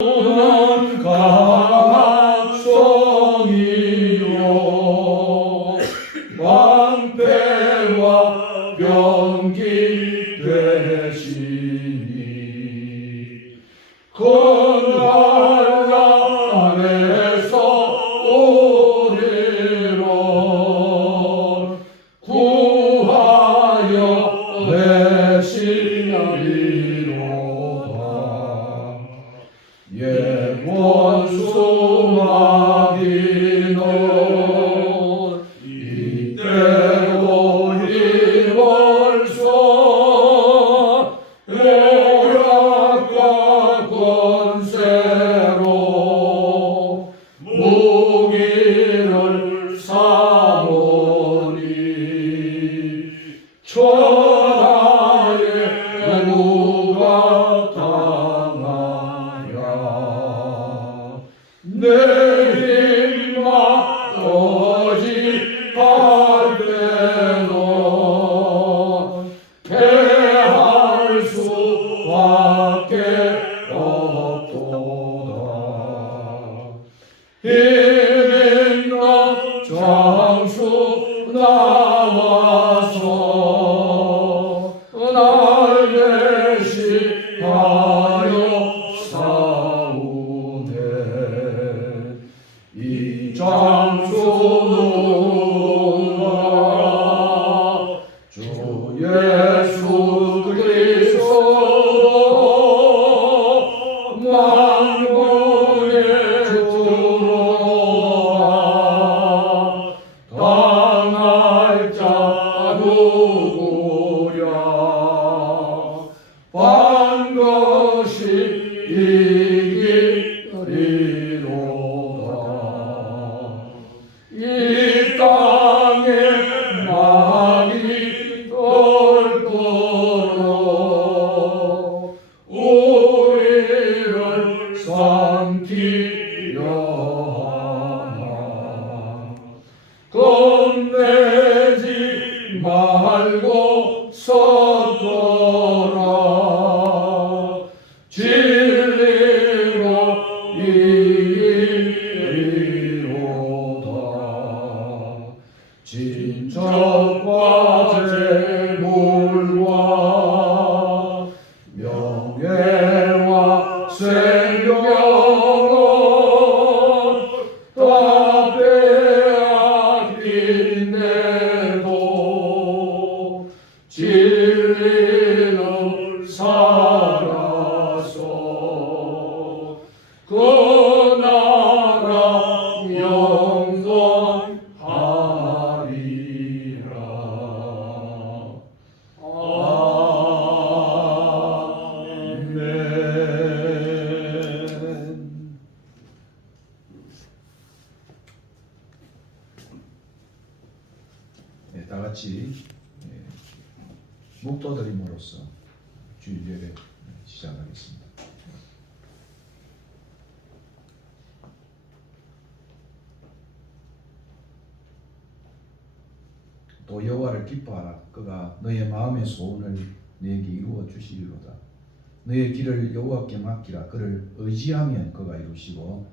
는 강학성이요 방패와 병기 되시니 그날 안에서 우리를 구하여 내시리로다. 원수 마귀는 이때로 힘을써 모략과 권세로 무기를 삼으니 천하의 누가 당하랴. 내 힘만 거짓할 때는 패할 수밖에 없도다. 힘 있는 장수 나와서 날 대신하여 싸우네. 이 장수는 주 예수 그리스도 만군의 주로다. 당할 자 누구랴. 반드시 이기리로다. 이 땅에 많이 떨고 우리를 삼키려 하나. 겁내지 말고 서거라. 진리로 이기리로다. 진척과 재물과 명예와 생명은 다 빼앗긴데도 진리는 살아서 그 나라 영원하리라. 아멘. 네, 다 같이 묵도드림으로써 주일 예배 시작하겠습니다. 또 여호와를 기뻐하라. 그가 너의 마음의 소원을 내게 이루어 주시리로다. 너의 길을 여호와께 맡기라. 그를 의지하면 그가 이루시고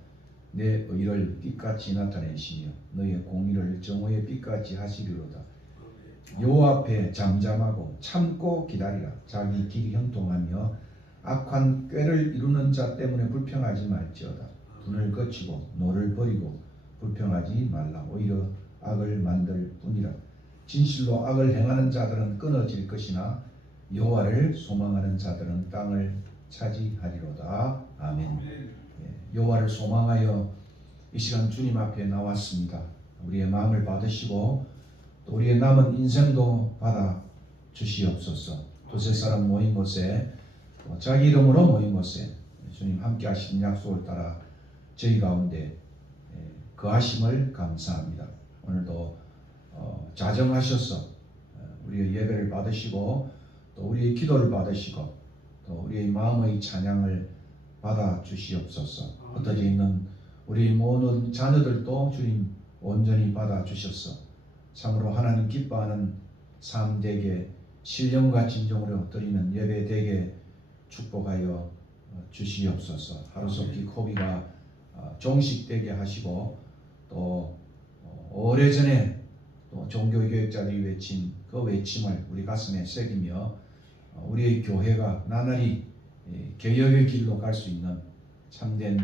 내 의를 빛같이 나타내시며 너의 공의를 정오의 빛같이 하시리로다. 여호와 앞에 잠잠하고 참고 기다리라. 자기 길이 형통하며 악한 꾀를 이루는 자 때문에 불평하지 말지어다. 분을 거치고 노를 버리고 불평하지 말라. 오히려 악을 만들 뿐이라. 진실로 악을 행하는 자들은 끊어질 것이나 여호와를 소망하는 자들은 땅을 차지하리로다. 아멘. 여호와를 소망하여 이 시간 주님 앞에 나왔습니다. 우리의 마음을 받으시고 또 우리의 남은 인생도 받아 주시옵소서. 두세 사람 모인 곳에 자기 이름으로 모인 곳에 주님 함께 하신 약속을 따라 저희 가운데 거하심을 감사합니다. 오늘도 자정하셔서 우리의 예배를 받으시고 또 우리의 기도를 받으시고 또 우리의 마음의 찬양을 받아 주시옵소서. 흩어져 있는 우리 모든 자녀들도 주님 온전히 받아 주셔서 참으로 하나님 기뻐하는 삶 되게 신령과 진정으로 드리는 예배 되게 축복하여 주시옵소서. 하루속히 코비가 종식되게 하시고 또 오래전에 또 종교교육자들이 외친 그 외침을 우리 가슴에 새기며 우리의 교회가 나날이 개혁의 길로 갈 수 있는 참된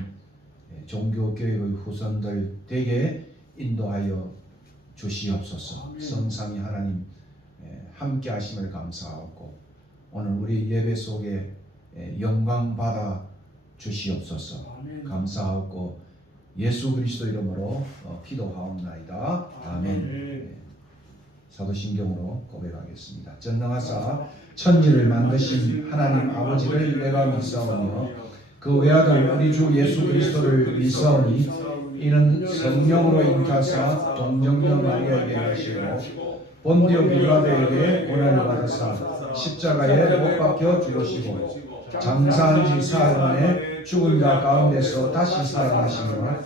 종교교육의 후손들 되게 인도하여 주시옵소서. 성삼위 하나님 함께 하심을 감사하고 오늘 우리 예배 속에 영광 받아 주시옵소서. 감사하고 예수 그리스도 이름으로 기도하옵나이다. 아멘. 사도신경으로 고백하겠습니다. 전능하사 천지를 만드신 하나님 아버지를 내가 믿사오며 그 외아들 우리 주 예수 그리스도를 믿사오니 이는 성령으로 잉타사 동정녀 마리아에게 하시고 본디오 빌라도에게 고난을 받으사 십자가에 못 박혀 죽으시고 장사한 지 사흘 만에 죽은 자 가운데서 다시 살아나시며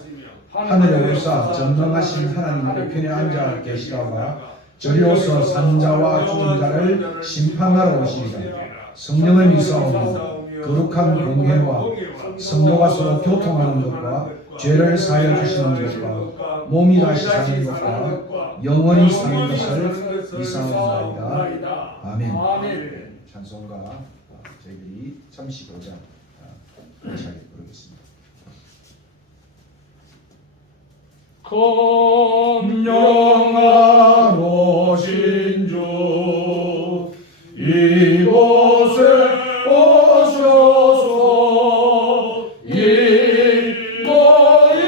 하늘에 올사 전능하신 하나님 우편에 앉아 계시다가 저리로서 산자와 죽은 자를 심판하러 오시리라. 성령을 믿사오며 거룩한 공회와 성도가 서로 교통하는 것과 죄를 사하여 주시는 것과 몸이 다시 사는 것과 영원히 사는 것을 믿사옵나이다. 아멘. 찬송가 저희들이 35장 차게 부르겠습니다. kom명하신 주 이곳에 오셔서 이 모임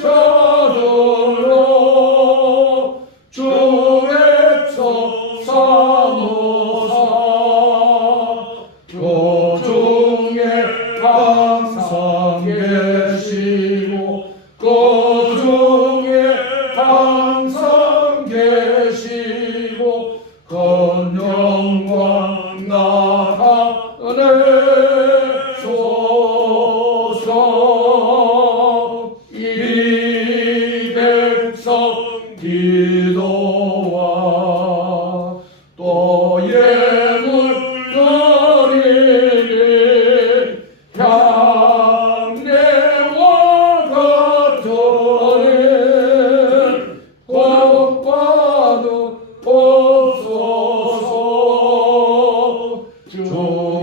자들로 주의 섭사노사 교중에 항상 계시고 항상 계시고 건영과 나타내소서. 이 백성 기도와 또 예물 드리니 향내와 같으니 꽃과도 없소서. 주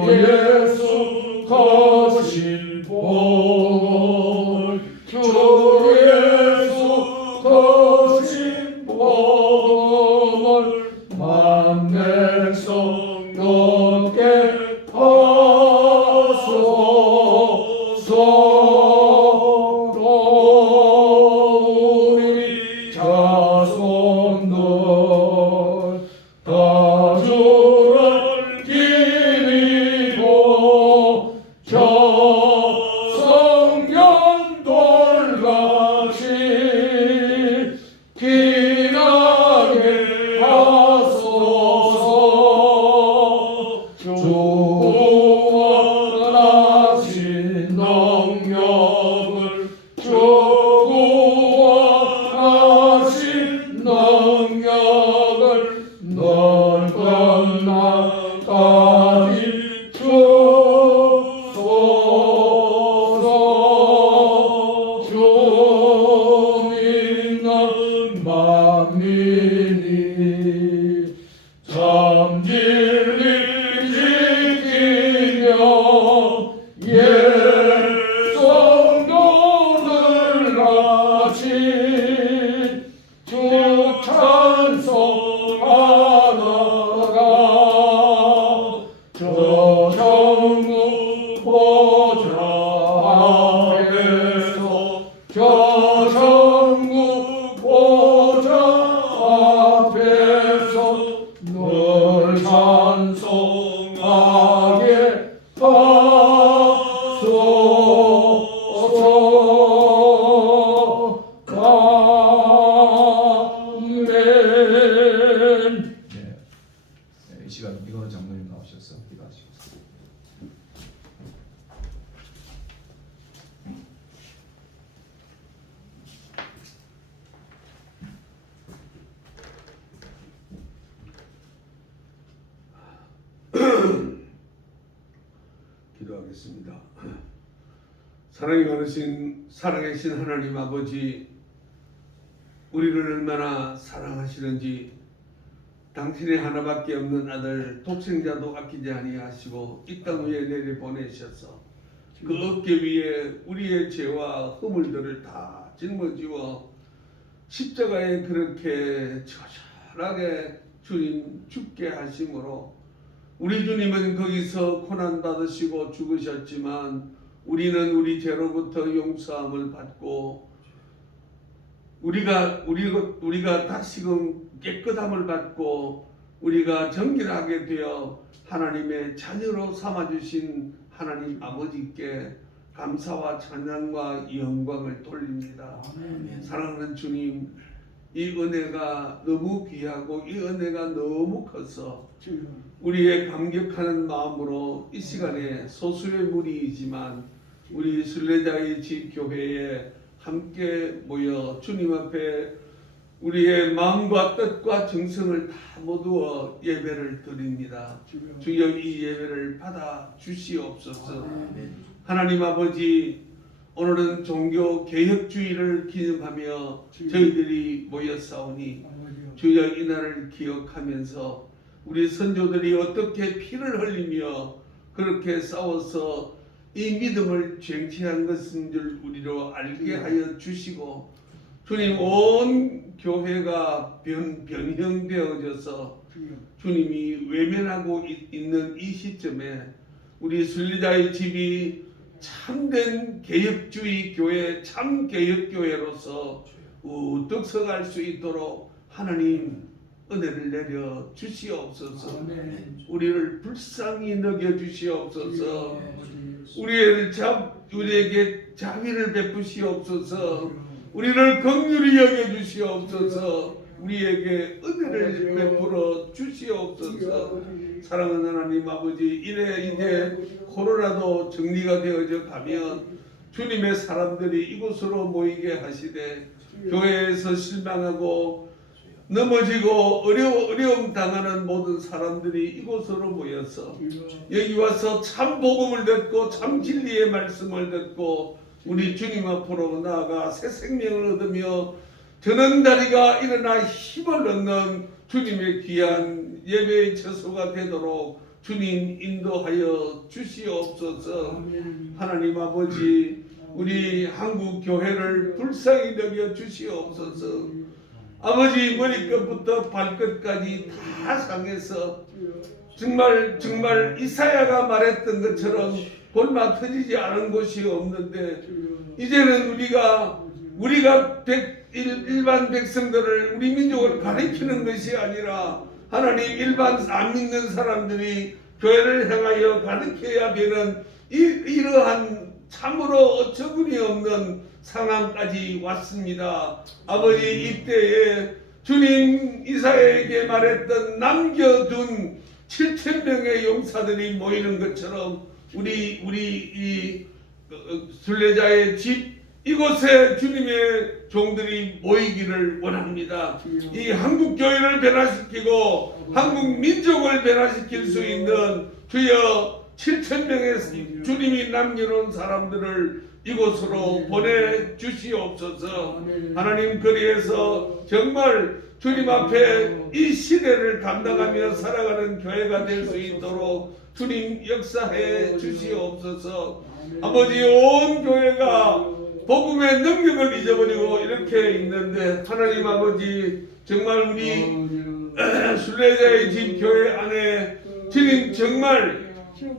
예수 거신 복을 주 예수 거신 복을 만백성 넘게 하소서. 우리 자손들 다 주를 기리고 저 성년돌같이 기나게 하소서. 주구원하신 능력을 주구원하신 능력을 널 건너가리 주소서. 주 믿는 만민이 참 진리 지키며 성도들 같이 주 찬송하다가 저 천국 보좌 앞에서 저 천국 보좌 앞에서 널 찬송하게 하소서. 아멘. 이 시간 이거 장로님 나오셔서 기도하시겠습니다. 기도하겠습니다. 사랑이 많으신 살아계신 하나님 아버지, 우리를 얼마나 사랑하시는지 당신의 하나밖에 없는 아들 독생자도 아끼지 아니하시고 이 땅 위에 내려 보내셔서 그 어깨 위에 우리의 죄와 허물들을 다 짊어지워 십자가에 그렇게 처절하게 주님 죽게 하심으로 우리 주님은 거기서 고난 받으시고 죽으셨지만 우리는 우리 죄로부터 용서함을 받고 우리가 다시금 깨끗함을 받고 우리가 정결하게 되어 하나님의 자녀로 삼아주신 하나님 아버지께 감사와 찬양과 영광을 돌립니다. 사랑하는 주님, 이 은혜가 너무 귀하고 이 은혜가 너무 커서 우리의 감격하는 마음으로 이 시간에 소수의 무리이지만 우리 순례자의 집 교회에 함께 모여 주님 앞에 우리의 마음과 뜻과 정성을 다 모두어 예배를 드립니다. 주여 이 예배를 받아 주시옵소서. 하나님 아버지, 오늘은 종교 개혁주의를 기념하며 저희들이 모였사오니 주여 이날을 기억하면서 우리 선조들이 어떻게 피를 흘리며 그렇게 싸워서 이 믿음을 쟁취한 것인 줄 우리로 알게 하여 주시고 주님 온 교회가 변형되어져서 주님이 외면하고 있는 이 시점에 우리 순례자의 집이 참된 개혁주의 교회, 참 개혁교회로서 우뚝 서갈 수 있도록 하나님 은혜를 내려 주시옵소서. 우리를 불쌍히 여겨 주시옵소서. 우리에게 자비를 베푸시옵소서. 우리를 긍휼히 여겨 주시옵소서. 우리에게 은혜를 베풀어 주시옵소서. 사랑하는 하나님 아버지, 이제 코로나도 정리가 되어져 가면 주님의 사람들이 이곳으로 모이게 하시되 교회에서 실망하고 넘어지고 어려움 당하는 모든 사람들이 이곳으로 모여서 여기 와서 참 복음을 듣고 참 진리의 말씀을 듣고 우리 주님 앞으로 나아가 새 생명을 얻으며 드는 다리가 일어나 힘을 얻는 주님의 귀한 예배의 처소가 되도록 주님 인도하여 주시옵소서. 하나님 아버지, 우리 한국 교회를 불쌍히 여겨 주시옵소서. 아버지, 머리끝부터 발끝까지 다 상해서 정말 이사야가 말했던 것처럼 골마 터지지 않은 곳이 없는데 이제는 우리가 일반 백성들을 우리 민족을 가리키는 것이 아니라 하나님 일반 안 믿는 사람들이 교회를 향하여 가르쳐야 되는 이러한 참으로 어처구니 없는 상황까지 왔습니다. 아버지, 이때에 주님 이사야에게 말했던 남겨둔 7,000명의 용사들이 모이는 것처럼 우리 이 순례자의 집 이곳에 주님의 종들이 모이기를 원합니다. 이 한국 교회를 변화시키고 한국 민족을 변화시킬 수 있는 주여 7,000명의 주님이 남겨놓은 사람들을 이곳으로 보내주시옵소서. 하나님, 그리해서 정말 주님 앞에 이 시대를 감당하며 살아가는 교회가 될 수 있도록 주님 역사해 주시옵소서. 아버지, 온 교회가 복음의 능력을 잊어버리고 이렇게 있는데 하나님 아버지, 정말 우리 순례자의 집 교회 안에 주님 정말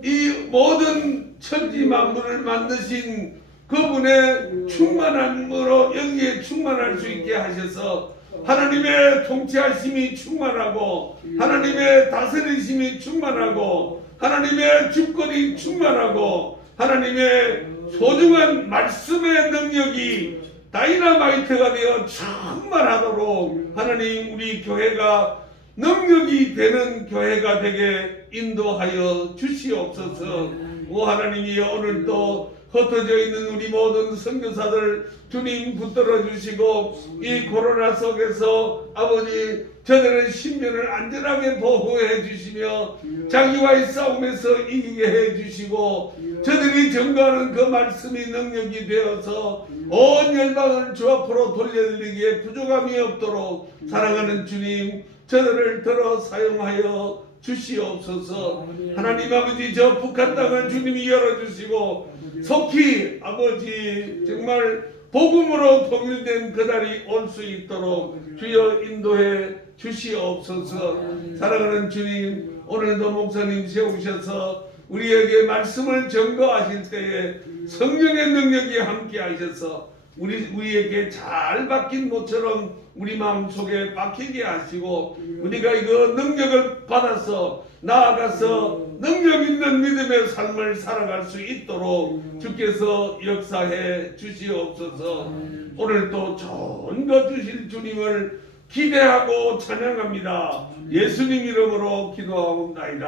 이 모든 천지 만물을 만드신 그분의 충만함으로 여기에 충만할 수 있게 하셔서 하나님의 통치하심이 충만하고 하나님의 다스리심이 충만하고 하나님의 주권이 충만하고 하나님의 소중한 말씀의 능력이 다이너마이트가 되어 충만하도록 하나님 우리 교회가 능력이 되는 교회가 되게 인도하여 주시옵소서. 오 하나님이 오늘도 흩어져 있는 우리 모든 선교사들 주님 붙들어 주시고 이 코로나 속에서 아버지 저들의 신변을 안전하게 보호해 주시며 자기와의 싸움에서 이기게 해 주시고 저들이 전가하는 그 말씀이 능력이 되어서 온 열방을 주 앞으로 돌려드리기에 부족함이 없도록 사랑하는 주님, 저들을 들어 사용하여 주시옵소서. 하나님 아버지, 저 북한 땅을 주님이 열어주시고 속히 아버지 정말 복음으로 통일된 그날이 올 수 있도록 주여 인도해 주시옵소서. 사랑하는 주님, 오늘도 목사님 세우셔서 우리에게 말씀을 증거하실 때에 성령의 능력이 함께 하셔서 우리에게 잘 박힌 모처럼 우리 마음속에 박히게 하시고 우리가 이거 능력을 받아서 나아가서 능력 있는 믿음의 삶을 살아갈 수 있도록 주께서 역사해 주시옵소서. 오늘도 좋은 것 주실 주님을 기대하고 찬양합니다. 예수님 이름으로 기도하옵나이다.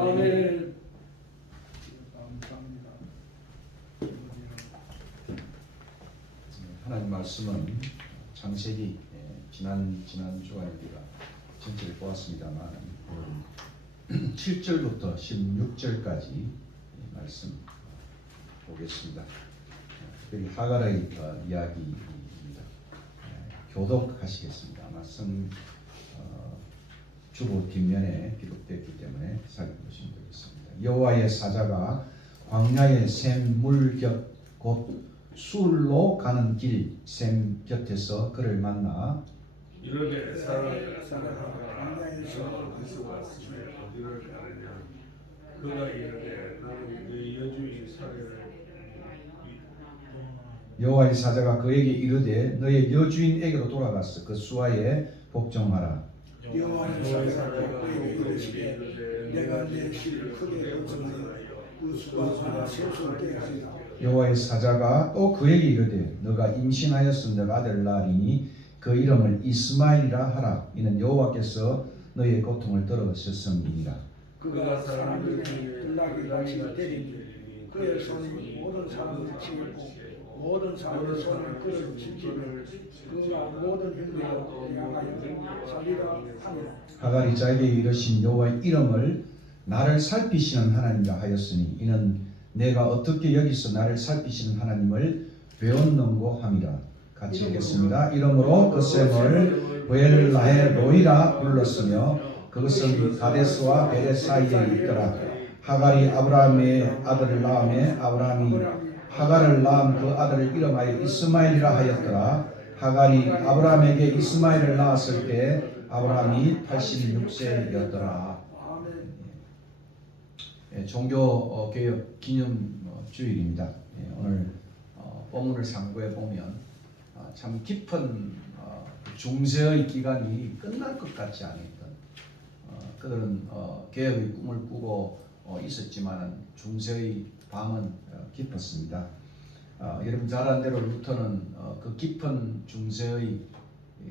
아멘. 하나님 말씀은 창세기 지난 주간 우리가 전체를 보았습니다만 7절부터 16절까지 말씀 보겠습니다. 특별히 하갈의 이야기입니다. 교독하시겠습니다. 말씀 주보 뒷면에 기록되었기 때문에 살펴보시면 되겠습니다. 여호와의 사자가 광야의 샘물 곁 곧 술로 가는 길 샘 곁에서 그를 만나 이르되 사라가 광야에서 어디서 왔으며 어디를 가느냐. 그가 이르되 나는 네 여주인 사례를 여호와의 사자가 그에게 이르되 너의 여주인에게로 돌아가서 그 수하에 복종하라. 여호와의 사자가 그에게 이르시되 내가 내 씨를 크게 걱정하여 그 수가 세수롭게 하리라. 여호와의 사자가 또 그에게 이르되 너가 임신하였으면 너가 아들 낳으리니 그 이름을 이스마엘이라 하라. 이는 여호와께서 너의 고통을 들으셨음이니라. 그가 사람들 중에 들나귀 같이 때리니 그의 손이 모든 사람을 치고 모든 사람의 손을 그를 지키며 그가 모든 흉내로 대항하여 살리라 하니라. 하갈이 자에게 이르신 여호와의 이름을 나를 살피시는 하나님이라 하였으니 이는 내가 어떻게 여기서 나를 살피시는 하나님을 배웠는고 함이라. 같이 읽겠습니다. 이러므로 그 샘을 브엘라헬 로이라 불렀으며 그것은 가데스와 베레 사이에 있더라. 하갈이 아브라함의 아들을 낳음에 아브라함이 하갈을 낳은 그 아들을 이름하여 이스마엘이라 하였더라. 하갈이 아브라함에게 이스마엘을 낳았을 때 아브라함이 86세였더라. 종교 개혁 기념 주일입니다. 오늘 본문을 참고해 보면 참 깊은 중세의 기간이 끝날 것 같지 않았던 그들은 개혁의 꿈을 꾸고 있었지만 중세의 밤은 깊었습니다. 여러분 잘 아는 대로 루터는 그 깊은 중세의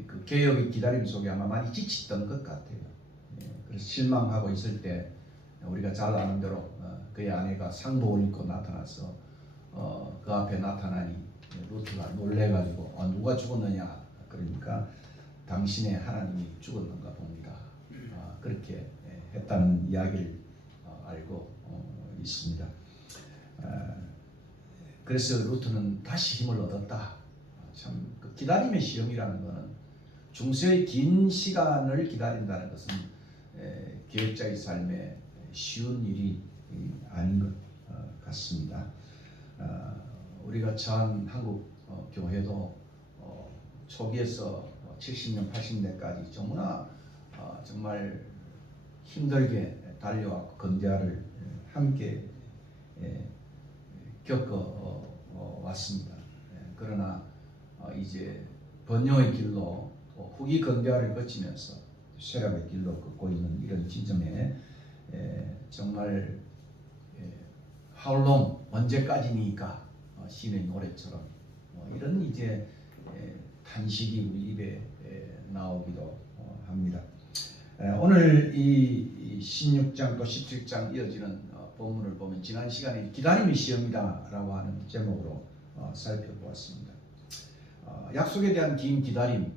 그 개혁의 기다림 속에 아마 많이 지쳤던 것 같아요. 그래서 실망하고 있을 때 우리가 잘 아는 대로 그의 아내가 상복을 입고 나타나서 그 앞에 나타나니 루트가 놀래가지고 누가 죽었느냐 그러니까 당신의 하나님이 죽었는가 봅니다. 그렇게 했다는 이야기를 알고 있습니다. 그래서 루트는 다시 힘을 얻었다. 참 그 기다림의 시험이라는 것은 중세의 긴 시간을 기다린다는 것은 개혁자의 삶에 쉬운 일이 아닌 것 같습니다. 우리가 처한 한국 교회도 초기에서 70년, 80년까지 정말 힘들게 달려왔고 건대화를 함께 겪어 왔습니다. 그러나 이제 번영의 길로 후기 건대화를 거치면서 쇠락의 길로 걷고 있는 이런 지점에 정말 How long? 언제까지니까 시인의 노래처럼 이런 이제 탄식이 우리 입에 나오기도 합니다. 오늘 이 16장 또 17장 이어지는 본문을 보면 지난 시간에 기다림의 시험이다라고 하는 제목으로 살펴보았습니다. 약속에 대한 긴 기다림,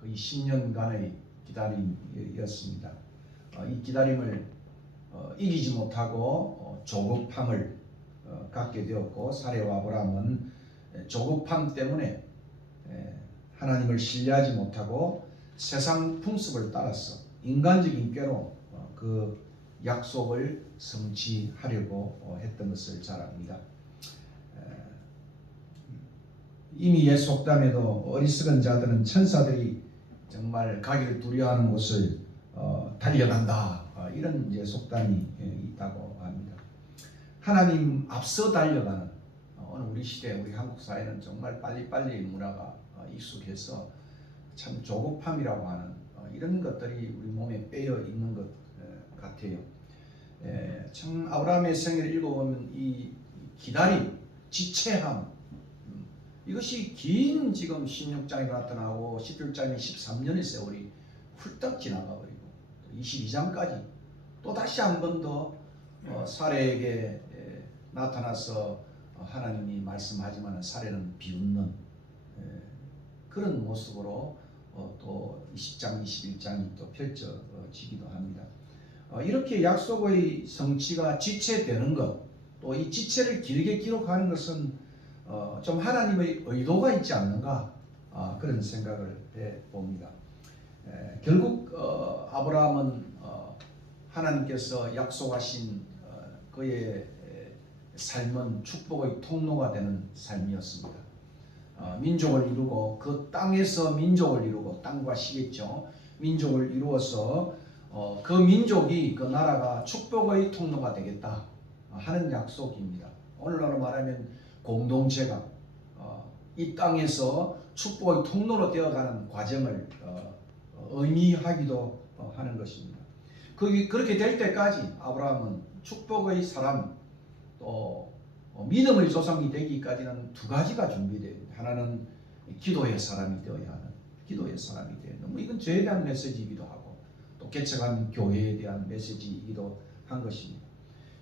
거의 10년간의 기다림이었습니다. 이 기다림을 이기지 못하고 조급함을 갖게 되었고 사레와 아브라함은 조급함 때문에 하나님을 신뢰하지 못하고 세상 풍습을 따라서 인간적인 꾀로 그 약속을 성취하려고 했던 것을 잘 압니다. 이미 옛 속담에도 어리석은 자들은 천사들이 정말 가기를 두려워하는 곳을 달려간다, 이런 이제 속담이 있다고 합니다. 하나님 앞서 달려가는 오늘 우리 시대 우리 한국 사회는 정말 빨리빨리 문화가 익숙해서 참 조급함이라고 하는 이런 것들이 우리 몸에 빼어 있는 것 같아요. 참 아브라함의 생애를 읽어보면 이 기다림, 지체함, 이것이 긴 지금 16장에 나타나고 17장에 13년의 세월이 훌떡 지나가 버리고 22장까지 또 다시 한 번 더 사레에게 나타나서 하나님이 말씀하지만 사레는 비웃는 그런 모습으로 또 20장, 21장이 또 펼쳐지기도 합니다. 이렇게 약속의 성취가 지체되는 것, 또 이 지체를 길게 기록하는 것은 좀 하나님의 의도가 있지 않는가, 그런 생각을 해봅니다. 결국 아브라함은 하나님께서 약속하신 그의 삶은 축복의 통로가 되는 삶이었습니다. 민족을 이루고 그 땅에서 민족을 이루고, 땅과 시겠죠. 민족을 이루어서 그 민족이, 그 나라가 축복의 통로가 되겠다 하는 약속입니다. 오늘날로 말하면 공동체가 이 땅에서 축복의 통로로 되어가는 과정을 의미하기도 하는 것입니다. 그렇게 될 때까지 아브라함은 축복의 사람, 또 믿음의 조상이 되기까지는 두 가지가 준비됩니다. 하나는 기도의 사람이 되어야 하는, 기도의 사람이 되어야 하는, 이건 저에 대한 메시지이기도 하고 또 개척한 교회에 대한 메시지이기도 한 것입니다.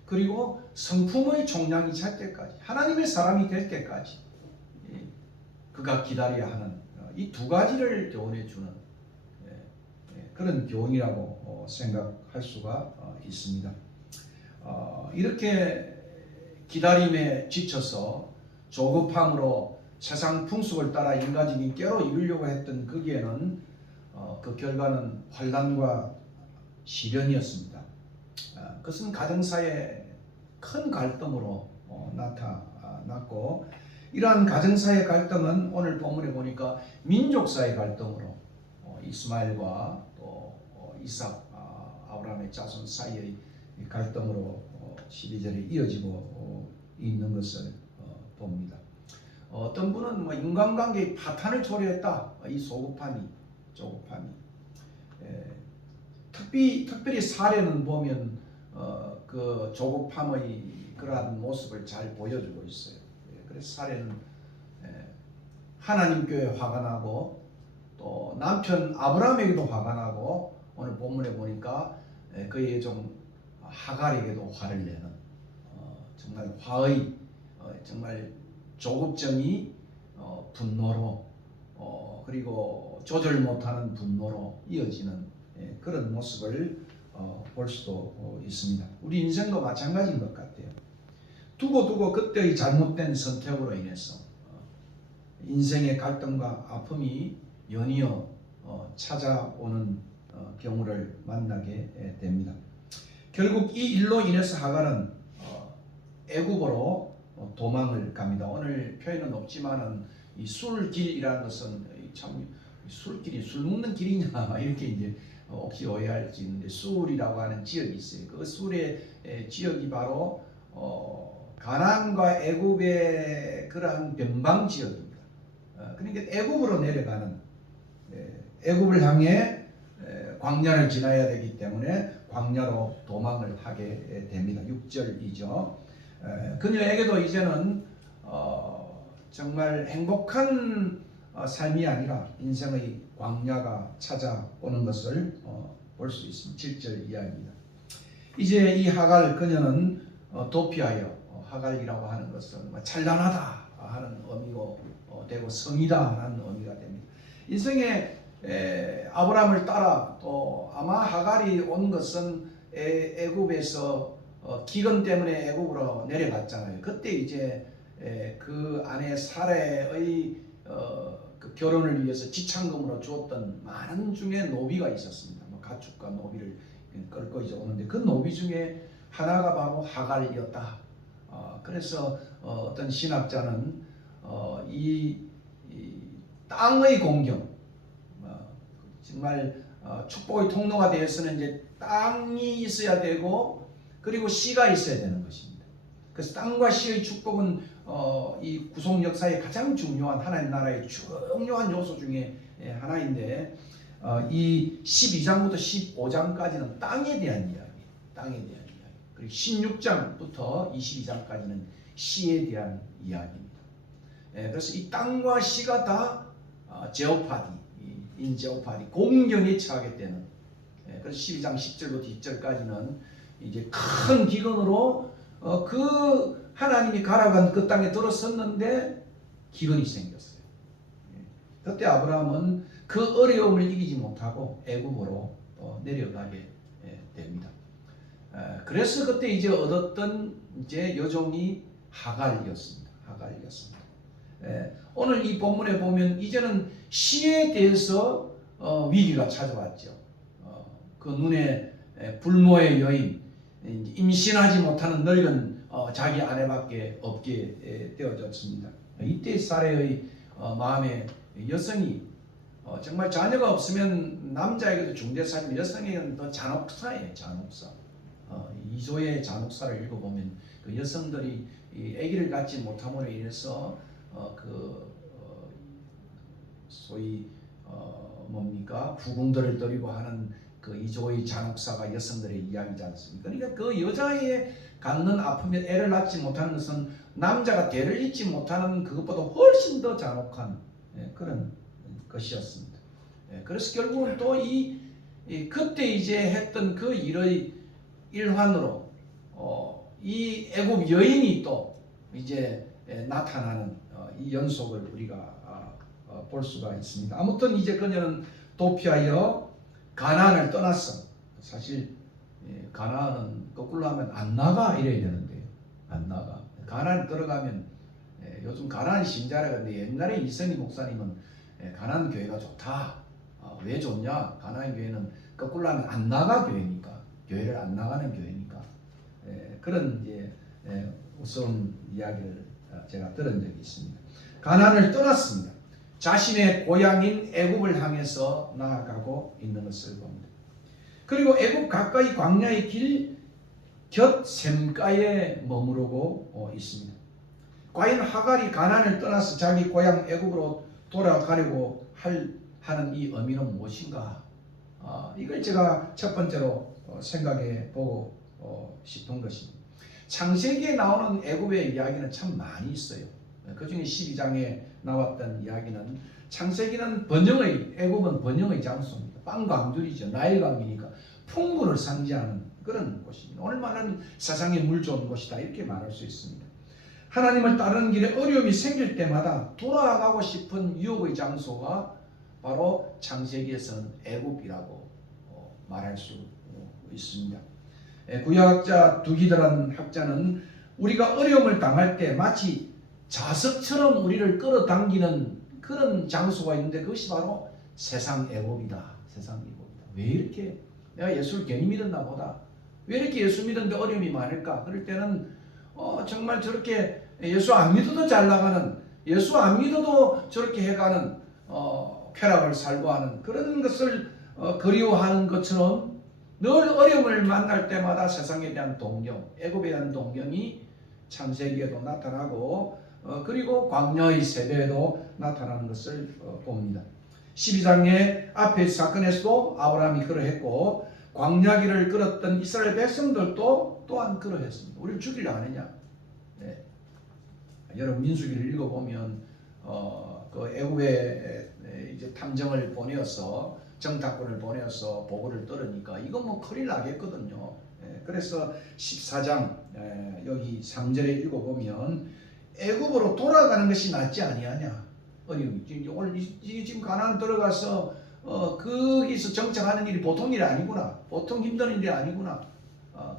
그리고 성품의 종량이 찰 때까지, 하나님의 사람이 될 때까지 그가 기다려야 하는 이 두 가지를 교훈해 주는 그런 교훈이라고 생각할 수가 있습니다. 이렇게 기다림에 지쳐서 조급함으로 세상 풍습을 따라 인간적인 꾀로 이루려고 했던 거기에는 그 결과는 환난과 시련이었습니다. 그것은 가정사의 큰 갈등으로 나타났고, 이러한 가정사의 갈등은 오늘 본문에 보니까 민족사의 갈등으로 이스마엘과 또 이삭, 아브라함의 자손 사이의 갈등으로 12절에 이어지고 있는 것을 봅니다. 어떤 분은 인간관계의 파탄을 초래했다, 이 조급함이. 특별히 사례는 보면 그 조급함의 그러한 모습을 잘 보여주고 있어요. 그래서 사례는 하나님께 화가 나고 또 남편 아브라함에게도 화가 나고, 오늘 본문에 보니까 그의 좀 하갈에게도 화를 내는 정말 화의 정말 조급증이 분노로 그리고 조절 못하는 분노로 이어지는 그런 모습을 볼 수도 있습니다. 우리 인생도 마찬가지인 것 같아요. 두고 그때의 잘못된 선택으로 인해서 인생의 갈등과 아픔이 연이어 찾아오는 경우를 만나게 됩니다. 결국 이 일로 인해서 하갈은 애굽으로 도망을 갑니다. 오늘 표현은 없지만은 이 술길이라는 것은 참 술길이 술 먹는 길이냐 이렇게 이제 혹시 오해할 수 있는데, 술이라고 하는 지역이 있어요. 그 술의 지역이 바로 가나안과 애굽의 그러한 변방 지역입니다. 그러니까 애굽으로 내려가는, 애굽을 향해 광야를 지나야 되기 때문에 광야로 도망을 하게 됩니다. 6절이죠. 그녀에게도 이제는 정말 행복한 삶이 아니라 인생의 광야가 찾아오는 것을 볼 수 있습니다. 7절 이하입니다. 이제 이 하갈, 그녀는 도피하여, 하갈이라고 하는 것은 찬란하다 하는 의미가 되고 성이다 하는 의미가 됩니다. 인생에 아브라함을 따라 또 아마 하갈이 온 것은 애굽에서 기근 때문에 애굽으로 내려갔잖아요. 그때 이제 그 아내 사라의 그 결혼을 위해서 지참금으로 주었던 많은 중에 노비가 있었습니다. 뭐 가축과 노비를 끌고 이제 오는데 그 노비 중에 하나가 바로 하갈이었다. 그래서 어떤 신학자는 이 땅의 공경, 정말 축복의 통로가 되어서는 이제 땅이 있어야 되고 그리고 씨가 있어야 되는 것입니다. 그래서 땅과 씨의 축복은 이 구속 역사의 가장 중요한 하나님 나라의 중요한 요소 중에 하나인데 이 12장부터 15장까지는 땅에 대한 이야기, 땅에 대한 이야기. 그리고 16장부터 22장까지는 씨에 대한 이야기입니다. 그래서 이 땅과 씨가 다 제오파디, 인제오파디, 공경에 처하게 되는. 그래서 12장 10절부터 20절까지는 이제 큰 기근으로 그 하나님이 가라간 그 땅에 들어섰는데 기근이 생겼어요. 그때 아브라함은 그 어려움을 이기지 못하고 애굽으로 내려가게 됩니다. 그래서 그때 이제 얻었던 이제 여종이 하갈이었습니다. 오늘 이 본문에 보면 이제는 시에 대해서 위기가 찾아왔죠. 그 눈에 불모의 여인, 임신하지 못하는 늙은 자기 아내밖에 없게 되어졌습니다. 이때 사례의 마음에 여성이 정말 자녀가 없으면 남자에게도 중대사지만 여성에게는 더 잔혹사예요. 잔혹사. 이조의 잔혹사를 읽어보면 그 여성들이 이 아기를 갖지 못함으로 인해서 소위 뭡니까 후궁들을 데리고 하는 그 이조의 잔혹사가 여성들의 이야기지 않습니까? 그러니까 그 여자의 갖는 아픔에 애를 낳지 못하는 것은 남자가 대를 잇지 못하는 그것보다 훨씬 더 잔혹한 그런 것이었습니다. 그래서 결국은 또 그때 이제 했던 그 일의 일환으로 이 애굽 여인이 또 이제 나타나는 이 연속을 우리가 볼 수가 있습니다. 아무튼 이제 그녀는 도피하여 가나안을 떠났어. 사실 가나안은 거꾸로 하면 안 나가 이래야 되는데 안 나가. 가나안 들어가면 요즘 가나안 신자라 그러는데 옛날에 이선희 목사님은 가나안 교회가 좋다. 왜 좋냐? 가나안 교회는 거꾸로 하면 안 나가 교회니까, 교회를 안 나가는 교회니까. 그런 이제 우스운 이야기를 제가 들은 적이 있습니다. 가나안을 떠났습니다. 자신의 고향인 애굽을 향해서 나아가고 있는 것을 봅니다. 그리고 애굽 가까이 광야의 길 곁 샘가에 머무르고 있습니다. 과연 하갈이 가나안을 떠나서 자기 고향 애굽으로 돌아가려고 하는 이 의미는 무엇인가? 이걸 제가 첫 번째로 생각해 보고 싶은 것입니다. 창세기에 나오는 애굽의 이야기는 참 많이 있어요. 그 중에 12장에 나왔던 이야기는 창세기는 애굽은 번영의 장소입니다. 빵광줄이죠. 나일강이니까 풍부를 상징하는 그런 곳입니다. 오늘 말하는 세상에 물 좋은 곳이다 이렇게 말할 수 있습니다. 하나님을 따르는 길에 어려움이 생길 때마다 돌아가고 싶은 유혹의 장소가 바로 창세기에서는 애굽이라고 말할 수 있습니다. 구약학자 두기드란 학자는 우리가 어려움을 당할 때 마치 자석처럼 우리를 끌어당기는 그런 장소가 있는데 그것이 바로 세상 애굽이다. 세상 애굽이다. 왜 이렇게 내가 예수를 괜히 믿었나 보다. 왜 이렇게 예수 믿었는데 어려움이 많을까? 그럴 때는 정말 저렇게 예수 안 믿어도 잘 나가는, 예수 안 믿어도 저렇게 해가는 쾌락을 살고 하는 그런 것을 그리워하는 것처럼 늘 어려움을 만날 때마다 세상에 대한 동경, 애굽에 대한 동경이 창세기에도 나타나고 그리고 광야의 세대에도 나타나는 것을 봅니다. 12장의 앞에 사건에서도 아브라함이 그러했고 광야길을 걸었던 이스라엘 백성들도 또한 그러했습니다. 우리를 죽이려 하느냐? 네. 여러분 민수기를 읽어보면 그 애굽에 이제 탐정을 보내어서 정탐꾼을 보내어서 보고를 들으니까 이거 뭐 큰일 나겠거든요. 그래서 14장 여기 3절에 읽어보면 애굽으로 돌아가는 것이 낫지 아니하냐? 오늘 지금 가나안 들어가서 거기서 정착하는 일이 보통 일이 아니구나. 보통 힘든 일이 아니구나.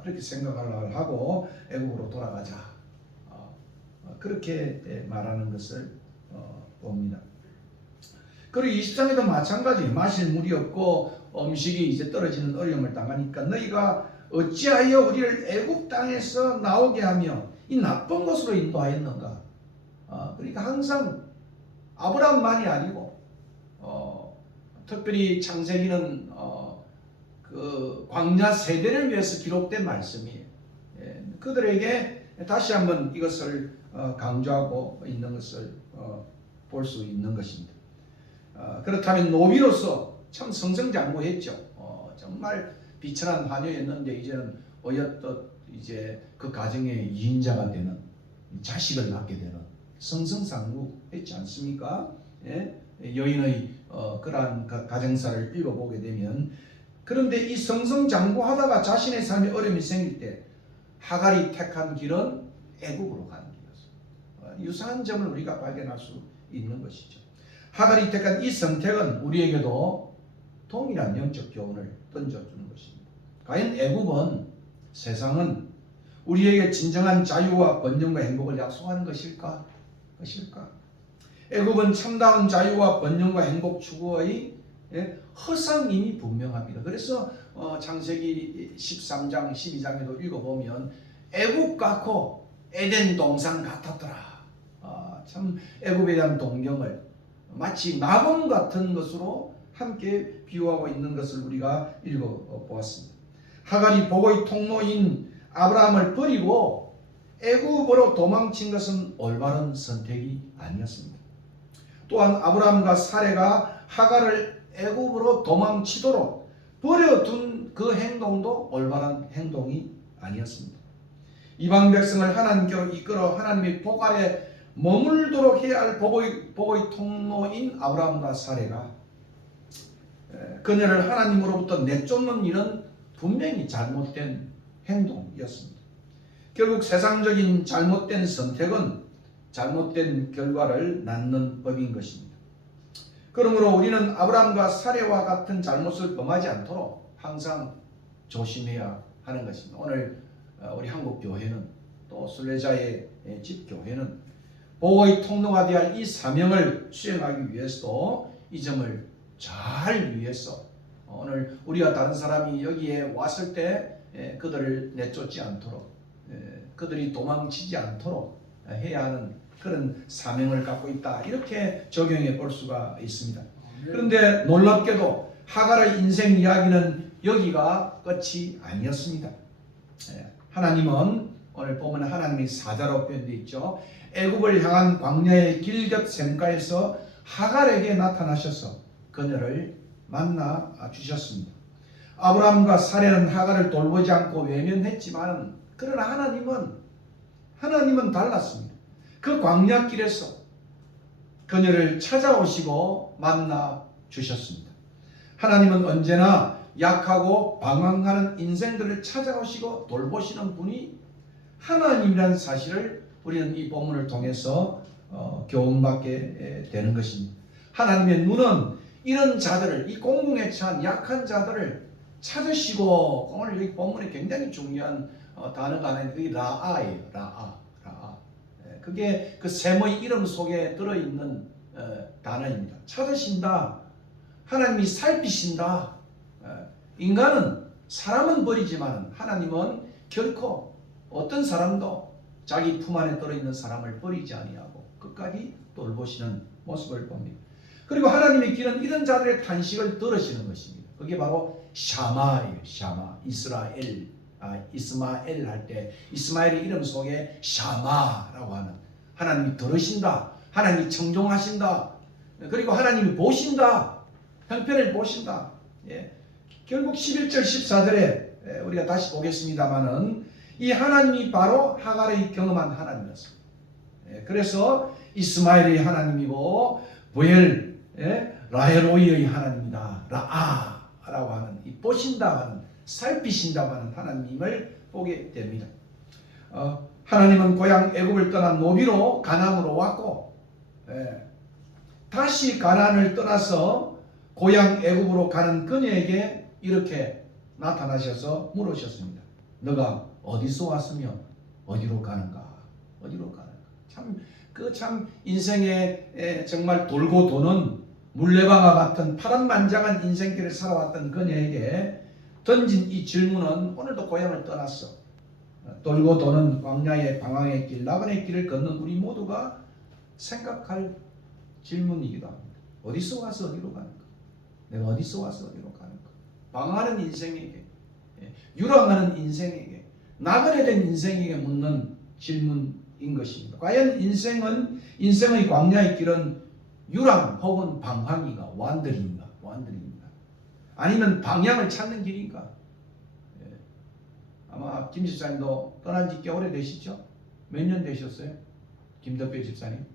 그렇게 생각을 하고 애국으로 돌아가자. 그렇게 말하는 것을 봅니다. 그리고 23장에도 마찬가지예요. 마실 물이 없고 음식이 이제 떨어지는 어려움을 당하니까 너희가 어찌하여 우리를 애국 땅에서 나오게 하며 이 나쁜 곳으로 인도하였는가. 그러니까 항상 아브라함만이 아니고 특별히 창세기는 그 광야 세대를 위해서 기록된 말씀이에요. 그들에게 다시 한번 이것을 강조하고 있는 것을 볼 수 있는 것입니다. 그렇다면 노비로서 참 승승장구했죠. 정말 비천한 화녀였는데 이제는 어엿덧 이제 그 가정의 2인자가 되는 자식을 낳게 되는 승승장구했지 않습니까? 예? 여인의 그러한 가정사를 읽어보게 되면 그런데 이 승승장구하다가 자신의 삶에 어려움이 생길 때 하갈이 택한 길은 애국으로 가는 길이었어요. 유사한 점을 우리가 발견할 수 있는 것이죠. 하갈이 택한 이 선택은 우리에게도 동일한 영적 교훈을 던져주는 것입니다. 과연 애국은 세상은 우리에게 진정한 자유와 번영과 행복을 약속하는 것일까? 애국은 참다운 자유와 번영과 행복 추구의 허상임이 분명합니다. 그래서 창세기 13장 12장에도 읽어보면 애국 같고 에덴 동산 같았더라. 참 애국에 대한 동경을 마치 낙원 같은 것으로 함께 비유하고 있는 것을 우리가 읽어보았습니다. 하갈이 복의 통로인 아브라함을 버리고 애굽으로 도망친 것은 올바른 선택이 아니었습니다. 또한 아브라함과 사레가 하갈을 애굽으로 도망치도록 버려둔 그 행동도 올바른 행동이 아니었습니다. 이방 백성을 하나님께로 이끌어 하나님의 복 아래 머물도록 해야 할 복의 통로인 아브라함과 사레가 그녀를 하나님으로부터 내쫓는 일은 분명히 잘못된 행동이었습니다. 결국 세상적인 잘못된 선택은 잘못된 결과를 낳는 법인 것입니다. 그러므로 우리는 아브라함과 사레와 같은 잘못을 범하지 않도록 항상 조심해야 하는 것입니다. 오늘 우리 한국 교회는 또 순례자의 집 교회는 복의 통로가 되어야 할 이 사명을 수행하기 위해서도 이 점을 잘 위해서 오늘 우리와 다른 사람이 여기에 왔을 때 그들을 내쫓지 않도록 그들이 도망치지 않도록 해야 하는 그런 사명을 갖고 있다. 이렇게 적용해 볼 수가 있습니다. 그런데 놀랍게도 하갈의 인생 이야기는 여기가 끝이 아니었습니다. 하나님은 오늘 보면 하나님이 사자로 표현되어 있죠. 애굽을 향한 광야의 길곁 샘가에서 하갈에게 나타나셔서 그녀를 만나 주셨습니다. 아브라함과 사레는 하갈을 돌보지 않고 외면했지만 그러나 하나님은 달랐습니다. 그 광야길에서 그녀를 찾아오시고 만나 주셨습니다. 하나님은 언제나 약하고 방황하는 인생들을 찾아오시고 돌보시는 분이 하나님이라는 사실을 우리는 이 본문을 통해서 교훈받게 되는 것입니다. 하나님의 눈은 이런 자들을, 이 공공에 처한 약한 자들을 찾으시고, 오늘 여기 본문에 굉장히 중요한 단어가 하나 있는데 그게 라아예요. 라아. 그게 그 셈의 이름 속에 들어있는 단어입니다. 찾으신다. 하나님이 살피신다. 인간은 사람은 버리지만 하나님은 결코 어떤 사람도 자기 품 안에 들어있는 사람을 버리지 아니하고 끝까지 돌보시는 모습을 봅니다. 그리고 하나님의 길은 이런 자들의 탄식을 들으시는 것입니다. 그게 바로 샤마예요. 샤마. 이스마엘 할 때 이스마엘의 이름 속에 샤마라고 하는 하나님이 들으신다. 하나님이 청종하신다. 그리고 하나님이 보신다. 형편을 보신다. 결국 11절 14절에 우리가 다시 보겠습니다마는 이 하나님이 바로 하갈이 경험한 하나님이었습니다. 그래서 이스마엘의 하나님이고 부엘 라헤로이의 하나님이다. 라아라고 하는 이 보신다 하는 살피신다고 하는 하나님을 보게 됩니다. 하나님은 고향 애굽을 떠난 노비로 가나안으로 왔고 다시 가나안을 떠나서 고향 애굽으로 가는 그녀에게 이렇게 나타나셔서 물으셨습니다. 너가 어디서 왔으며 어디로 가는가? 어디로 가는가? 참 인생에 정말 돌고 도는 물레방아 같은 파란만장한 인생길을 살아왔던 그녀에게 던진 이 질문은 오늘도 고향을 떠났어. 돌고 도는 광야의 방황의 길, 나그네 길을 걷는 우리 모두가 생각할 질문이기도 합니다. 어디서 와서 어디로 가는가? 내가 어디서 와서 어디로 가는가? 방황하는 인생에게, 유랑하는 인생에게, 나그네 된 인생에게 묻는 질문인 것입니다. 과연 인생의 광야의 길은 유랑 혹은 방황인가? 완들인가? 아니면 방향을 찾는 길인가? 아마 김 집사님도 떠난 지 꽤 오래 되시죠? 몇 년 되셨어요? 김덕배 집사님?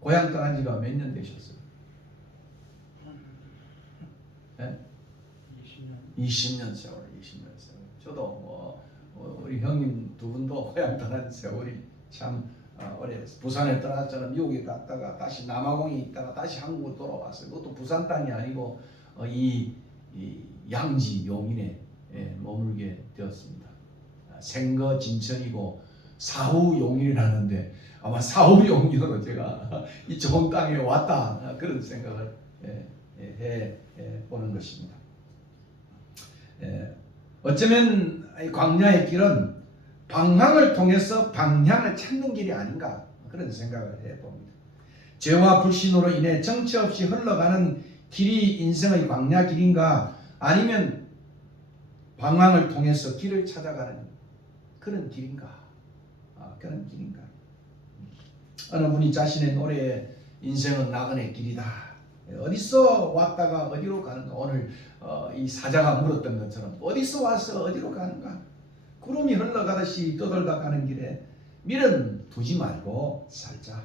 고향 떠난 지가 몇 년 되셨어요? 20년 세월. 저도 우리 형님 두 분도 고향 떠난 세월이 참 오래. 부산에 떠났잖아요. 미국에 갔다가 다시 남아공에 있다가 다시 한국으로 돌아왔어요. 그것도 부산 땅이 아니고 이 양지 용인에 머물게 되었습니다. 생거 진천이고 사후 용인이라는데 아마 사후 용인으로 제가 이 좋은 땅에 왔다 그런 생각을 해 보는 것입니다. 어쩌면 광야의 길은 방황을 통해서 방향을 찾는 길이 아닌가 그런 생각을 해봅니다. 죄와 불신으로 인해 정처 없이 흘러가는 길이 인생의 광야 길인가 아니면 방황을 통해서 길을 찾아가는 그런 길인가? 어느 분이 자신의 노래에 인생은 나그네 길이다. 어디서 왔다가 어디로 가는가? 오늘 이 사자가 물었던 것처럼 어디서 와서 어디로 가는가? 구름이 흘러가듯이 떠돌다 가는 길에 미련 두지 말고 살자.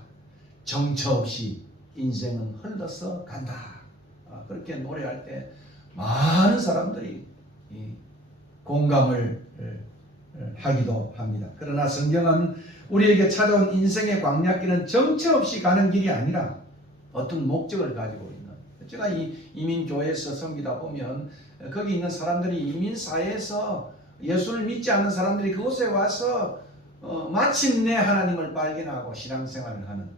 정처 없이 인생은 흘러서 간다. 그렇게 노래할 때 많은 사람들이 공감을 하기도 합니다. 그러나 성경은 우리에게 찾아온 인생의 광야길은 정처 없이 가는 길이 아니라 어떤 목적을 가지고 있는, 제가 이 이민교회에서 섬기다 보면 거기 있는 사람들이 이민사회에서 예수를 믿지 않는 사람들이 그곳에 와서 마침내 하나님을 발견하고 신앙생활을 하는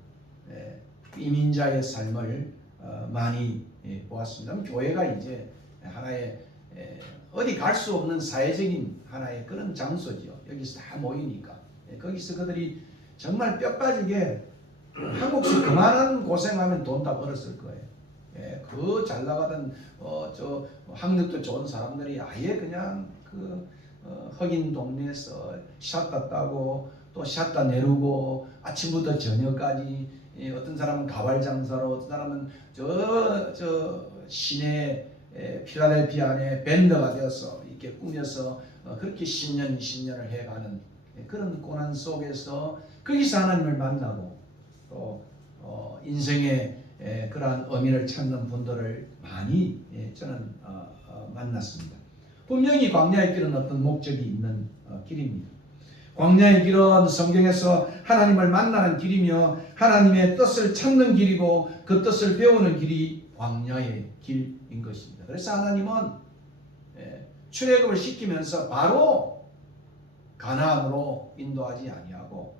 이민자의 삶을 많이 보았습니다. 교회가 이제 하나의 어디 갈 수 없는 사회적인 하나의 그런 장소지요. 여기서 다 모이니까 거기서 그들이 정말 뼈 빠지게 한국식 그만한 고생하면 돈 다 벌었을 거예요. 그 잘 나가던 저 학력도 좋은 사람들이 아예 그냥 그 흑인 동네에서 샷다 따고 또 샷다 내르고 아침부터 저녁까지 어떤 사람은 가발 장사로 어떤 사람은 저 시내 필라델피아 안에 밴더가 되어서 이렇게 꾸며서 그렇게 10년, 20년을 해가는 그런 고난 속에서 거기서 하나님을 만나고 또 인생의 그러한 의미를 찾는 분들을 많이 저는 만났습니다. 분명히 광야의 길은 어떤 목적이 있는 길입니다. 광야의 길은 성경에서 하나님을 만나는 길이며 하나님의 뜻을 찾는 길이고 그 뜻을 배우는 길이 광야의 길인 것입니다. 그래서 하나님은 출애굽을 시키면서 바로 가나안으로 인도하지 아니하고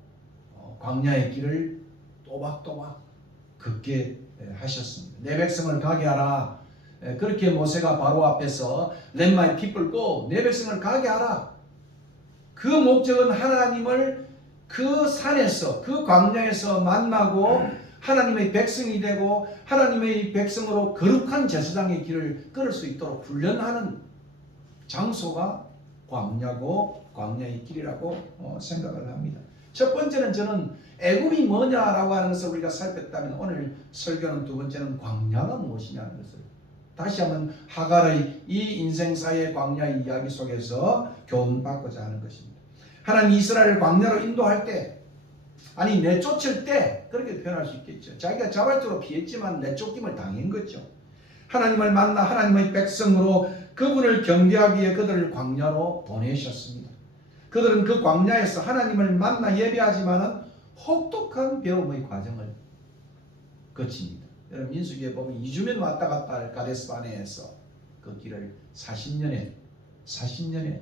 광야의 길을 또박또박 걷게 하셨습니다. 내 백성을 가게 하라. 그렇게 모세가 바로 앞에서 Let my people go. 내 백성을 가게 하라. 그 목적은 하나님을 그 산에서 그 광야에서 만나고 하나님의 백성이 되고 하나님의 백성으로 거룩한 제사장의 길을 걸을 수 있도록 훈련하는 장소가 광야고 광야의 길이라고 생각을 합니다. 첫 번째는 저는 애굽이 뭐냐라고 하는 것을 우리가 살폈다면 오늘 설교는 두 번째는 광야가 무엇이냐는 것을 다시 한번 하갈의 이 인생사의 광야의 이야기 속에서 교훈받고자 하는 것입니다. 하나님 이스라엘을 광야로 인도할 때 아니 내쫓을 때 그렇게 표현할 수 있겠죠. 자기가 자발적으로 피했지만 내쫓김을 당한 거죠. 하나님을 만나 하나님의 백성으로 그분을 경배하기 위해 그들을 광야로 보내셨습니다. 그들은 그 광야에서 하나님을 만나 예배하지만은 혹독한 배움의 과정을 거칩니다. 여러분 민수기에 보면 2주면 왔다 갔다 할 가데스바네에서 그 길을 40년에 40년의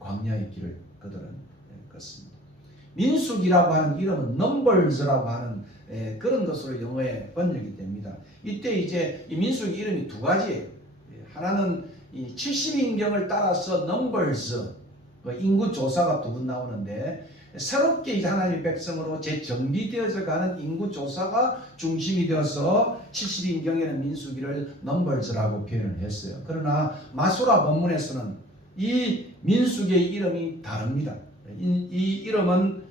광야의 길을 그들은 걷습니다. 민수기라고 하는 이름은 넘버즈라고 하는 그런 것으로 영어에 번역이 됩니다. 이때 이제 이 민수기 이름이 두 가지예요. 하나는 이 70인경을 따라서 넘버즈 인구 조사가 두 번 나오는데 새롭게 이제 하나님의 백성으로 재정비되어져 가는 인구 조사가 중심이 되어서 72인경에는 민수기를 넘버즈라고 표현을 했어요. 그러나 마소라 본문에서는 이 민수기의 이름이 다릅니다. 이 이름은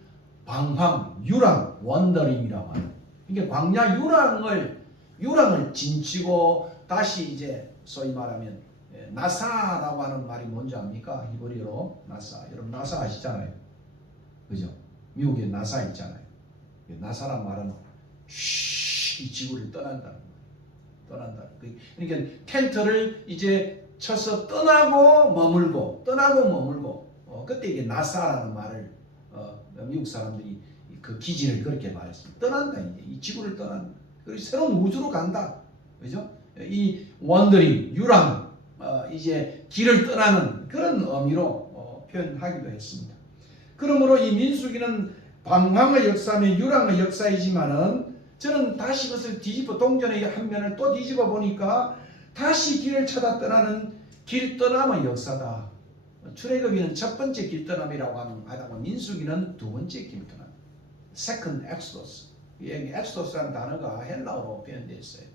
방황, 유랑, 원더링이라고 하는. 이게 광야 유랑을 진치고 다시 이제 소위 말하면 나사라고 하는 말이 뭔지 압니까? 히브리어로 나사. 여러분 나사 아시잖아요. 그죠? 미국에 나사 있잖아요. 나사란 말은 이 지구를 떠난다. 그러니까 텐트를 이제 쳐서 떠나고 머물고 그때 이게 나사라는 말을 미국 사람들이 그 기지를 그렇게 말했습니다. 떠난다. 이제 이 지구를 떠난다. 그리고 새로운 우주로 간다. 그죠? 이 원더링, 유랑, 이제 길을 떠나는 그런 의미로 표현하기도 했습니다. 그러므로 이 민수기는 방황의 역사며 유랑의 역사이지만은 저는 다시 그것을 뒤집어 동전의 한 면을 또 뒤집어 보니까 다시 길을 찾아 떠나는 길 떠남의 역사다. 출애굽기는 첫 번째 길 떠남이라고 하다가 민수기는 두 번째 길 떠남. Second Exodus. 이 엑소더스라는 단어가 헬라어로 표현되어 있어요.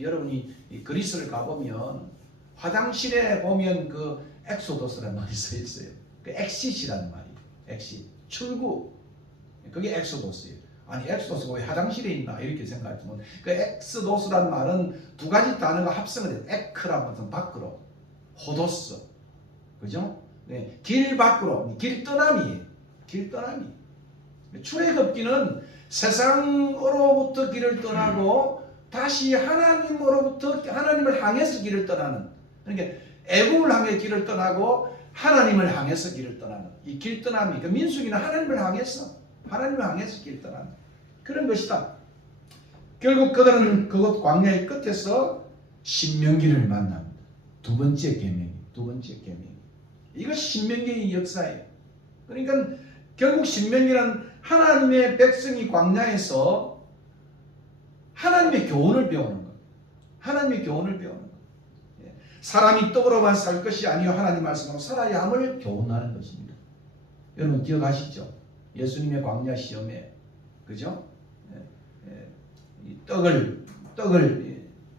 여러분이 이 그리스를 가보면 화장실에 보면 그 엑소더스라는 말이 써 있어요. 그 엑싯이라는 말이에요. 엑싯. 출구. 그게 엑소더스예요. 아니 엑소더스가 왜 화장실에 있나 이렇게 생각하지만 그 엑소더스라는 말은 두 가지 단어가 합성을 해요. 에크라고 하면 밖으로. 호도스. 그죠? 네. 길 밖으로. 길 떠남이에요. 길 떠남이. 출애굽기는 세상으로부터 길을 떠나고 다시 하나님을 향해서 길을 떠나는, 그러니까 애국을 향해 길을 떠나고 하나님을 향해서 길을 떠나는 이 길 떠남이, 그 민수기는 하나님을 향해서 길 떠나는 그런 것이다. 결국 그들은 그곳 광야의 끝에서 신명기를 만납니다. 두 번째 계명. 이것이 신명기의 역사예요. 그러니까 결국 신명기는 하나님의 백성이 광야에서 하나님의 교훈을 배우는 것. 사람이 떡으로만 살 것이 아니요 하나님 말씀으로 살아야 함을 교훈하는 것입니다. 여러분 기억하시죠? 예수님의 광야 시험에, 그죠? 이 떡을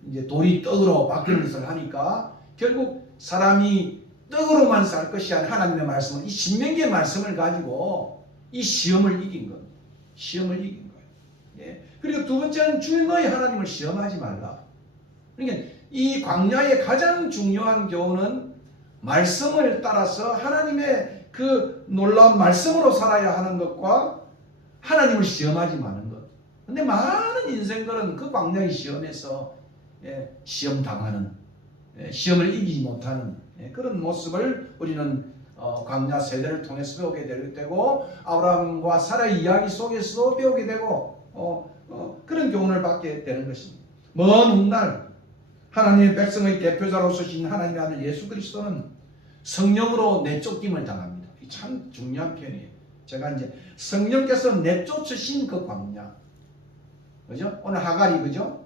이제 돌이 떡으로 바뀌는 것을 하니까 결국 사람이 떡으로만 살 것이 아니라 하나님의 말씀을, 이 신명기의 말씀을 가지고 이 시험을 이긴 거예요. 예. 그리고 두 번째는 주 너희 하나님을 시험하지 말라. 그러니까 이 광야의 가장 중요한 교훈은 말씀을 따라서 하나님의 그 놀라운 말씀으로 살아야 하는 것과 하나님을 시험하지 마는 것. 근데 많은 인생들은 그 광야의 시험에서 시험 당하는, 시험을 이기지 못하는 그런 모습을 우리는 광야 세대를 통해서 배우게 되고 아브라함과 사라의 이야기 속에서도 배우게 되고 그런 교훈을 받게 되는 것입니다. 먼 훗날 하나님의 백성의 대표자로서 신 하나님의 아들 예수 그리스도는 성령으로 내쫓김을 당합니다. 이 참 중요한 표현이에요. 제가 이제 성령께서 내쫓으신 그 광야, 그죠? 오늘 하갈이, 그죠?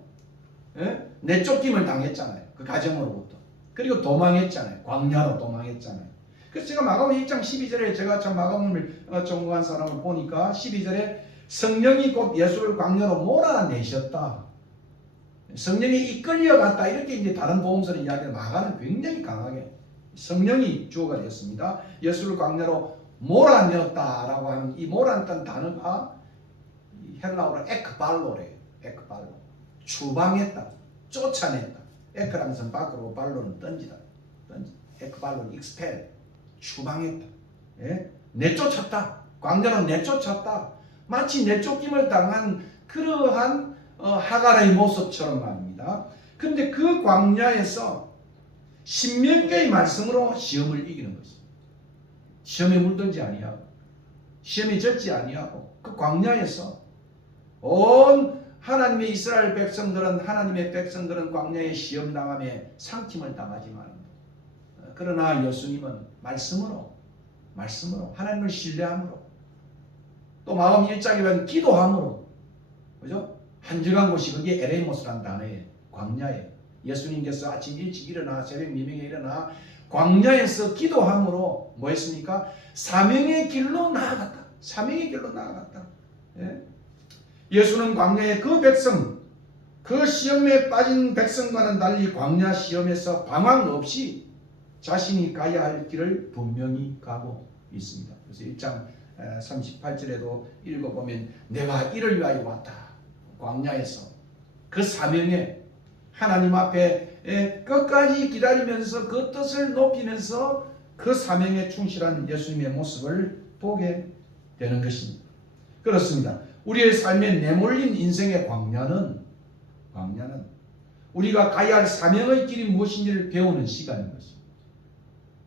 내쫓김을 당했잖아요. 그 가정으로부터. 그리고 도망했잖아요. 광야로 도망했잖아요. 그래서 제가 마가복음 1장 12절에 제가 참 마가복음을 전공한 사람을 보니까 12절에 성령이 곧 예수를 광야로 몰아내셨다. 성령이 이끌려갔다. 이렇게 이제 다른 복음서는 이야기를 마가는 굉장히 강하게 성령이 주어가 되었습니다. 예수를 광야로 몰아내었다라고 하는 이 몰아냈다는 단어가 헬라어로 에크발로래요. 에크발로. 추방했다. 쫓아냈다. 에크라는 것은 밖으로, 발로는 던지다. 에크발로는 익스펠. 추방했다. 예? 내쫓았다. 광야로 내쫓았다. 마치 내쫓김을 당한 그러한 하갈의 모습처럼 말입니다. 근데 그 광야에서 신명기의 말씀으로 시험을 이기는 것입니다. 시험에 물들지 아니하고 시험에 젖지 아니하고 그 광야에서 온 하나님의 이스라엘 백성들은 광야에 시험 당함에 상침을 당하지만 그러나 예수님은 말씀으로 하나님을 신뢰함으로 또 마음 일짝이면 기도함으로, 그죠? 한적한 곳이 그게 에레모스라는 단어예요. 광야에 예수님께서 아침 일찍 일어나 새벽 미명에 일어나 광야에서 기도함으로 뭐 했습니까? 사명의 길로 나아갔다. 사명의 길로 나아갔다. 예? 예수는 광야에 그 백성, 그 시험에 빠진 백성과는 달리 광야 시험에서 방황 없이 자신이 가야 할 길을 분명히 가고 있습니다. 그래서 1장 38절에도 읽어보면 내가 이를 위하여 왔다. 광야에서 그 사명에 하나님 앞에 끝까지 기다리면서 그 뜻을 높이면서 그 사명에 충실한 예수님의 모습을 보게 되는 것입니다. 그렇습니다. 우리의 삶에 내몰린 인생의 광야는 우리가 가야 할 사명의 길이 무엇인지를 배우는 시간인 것입니다.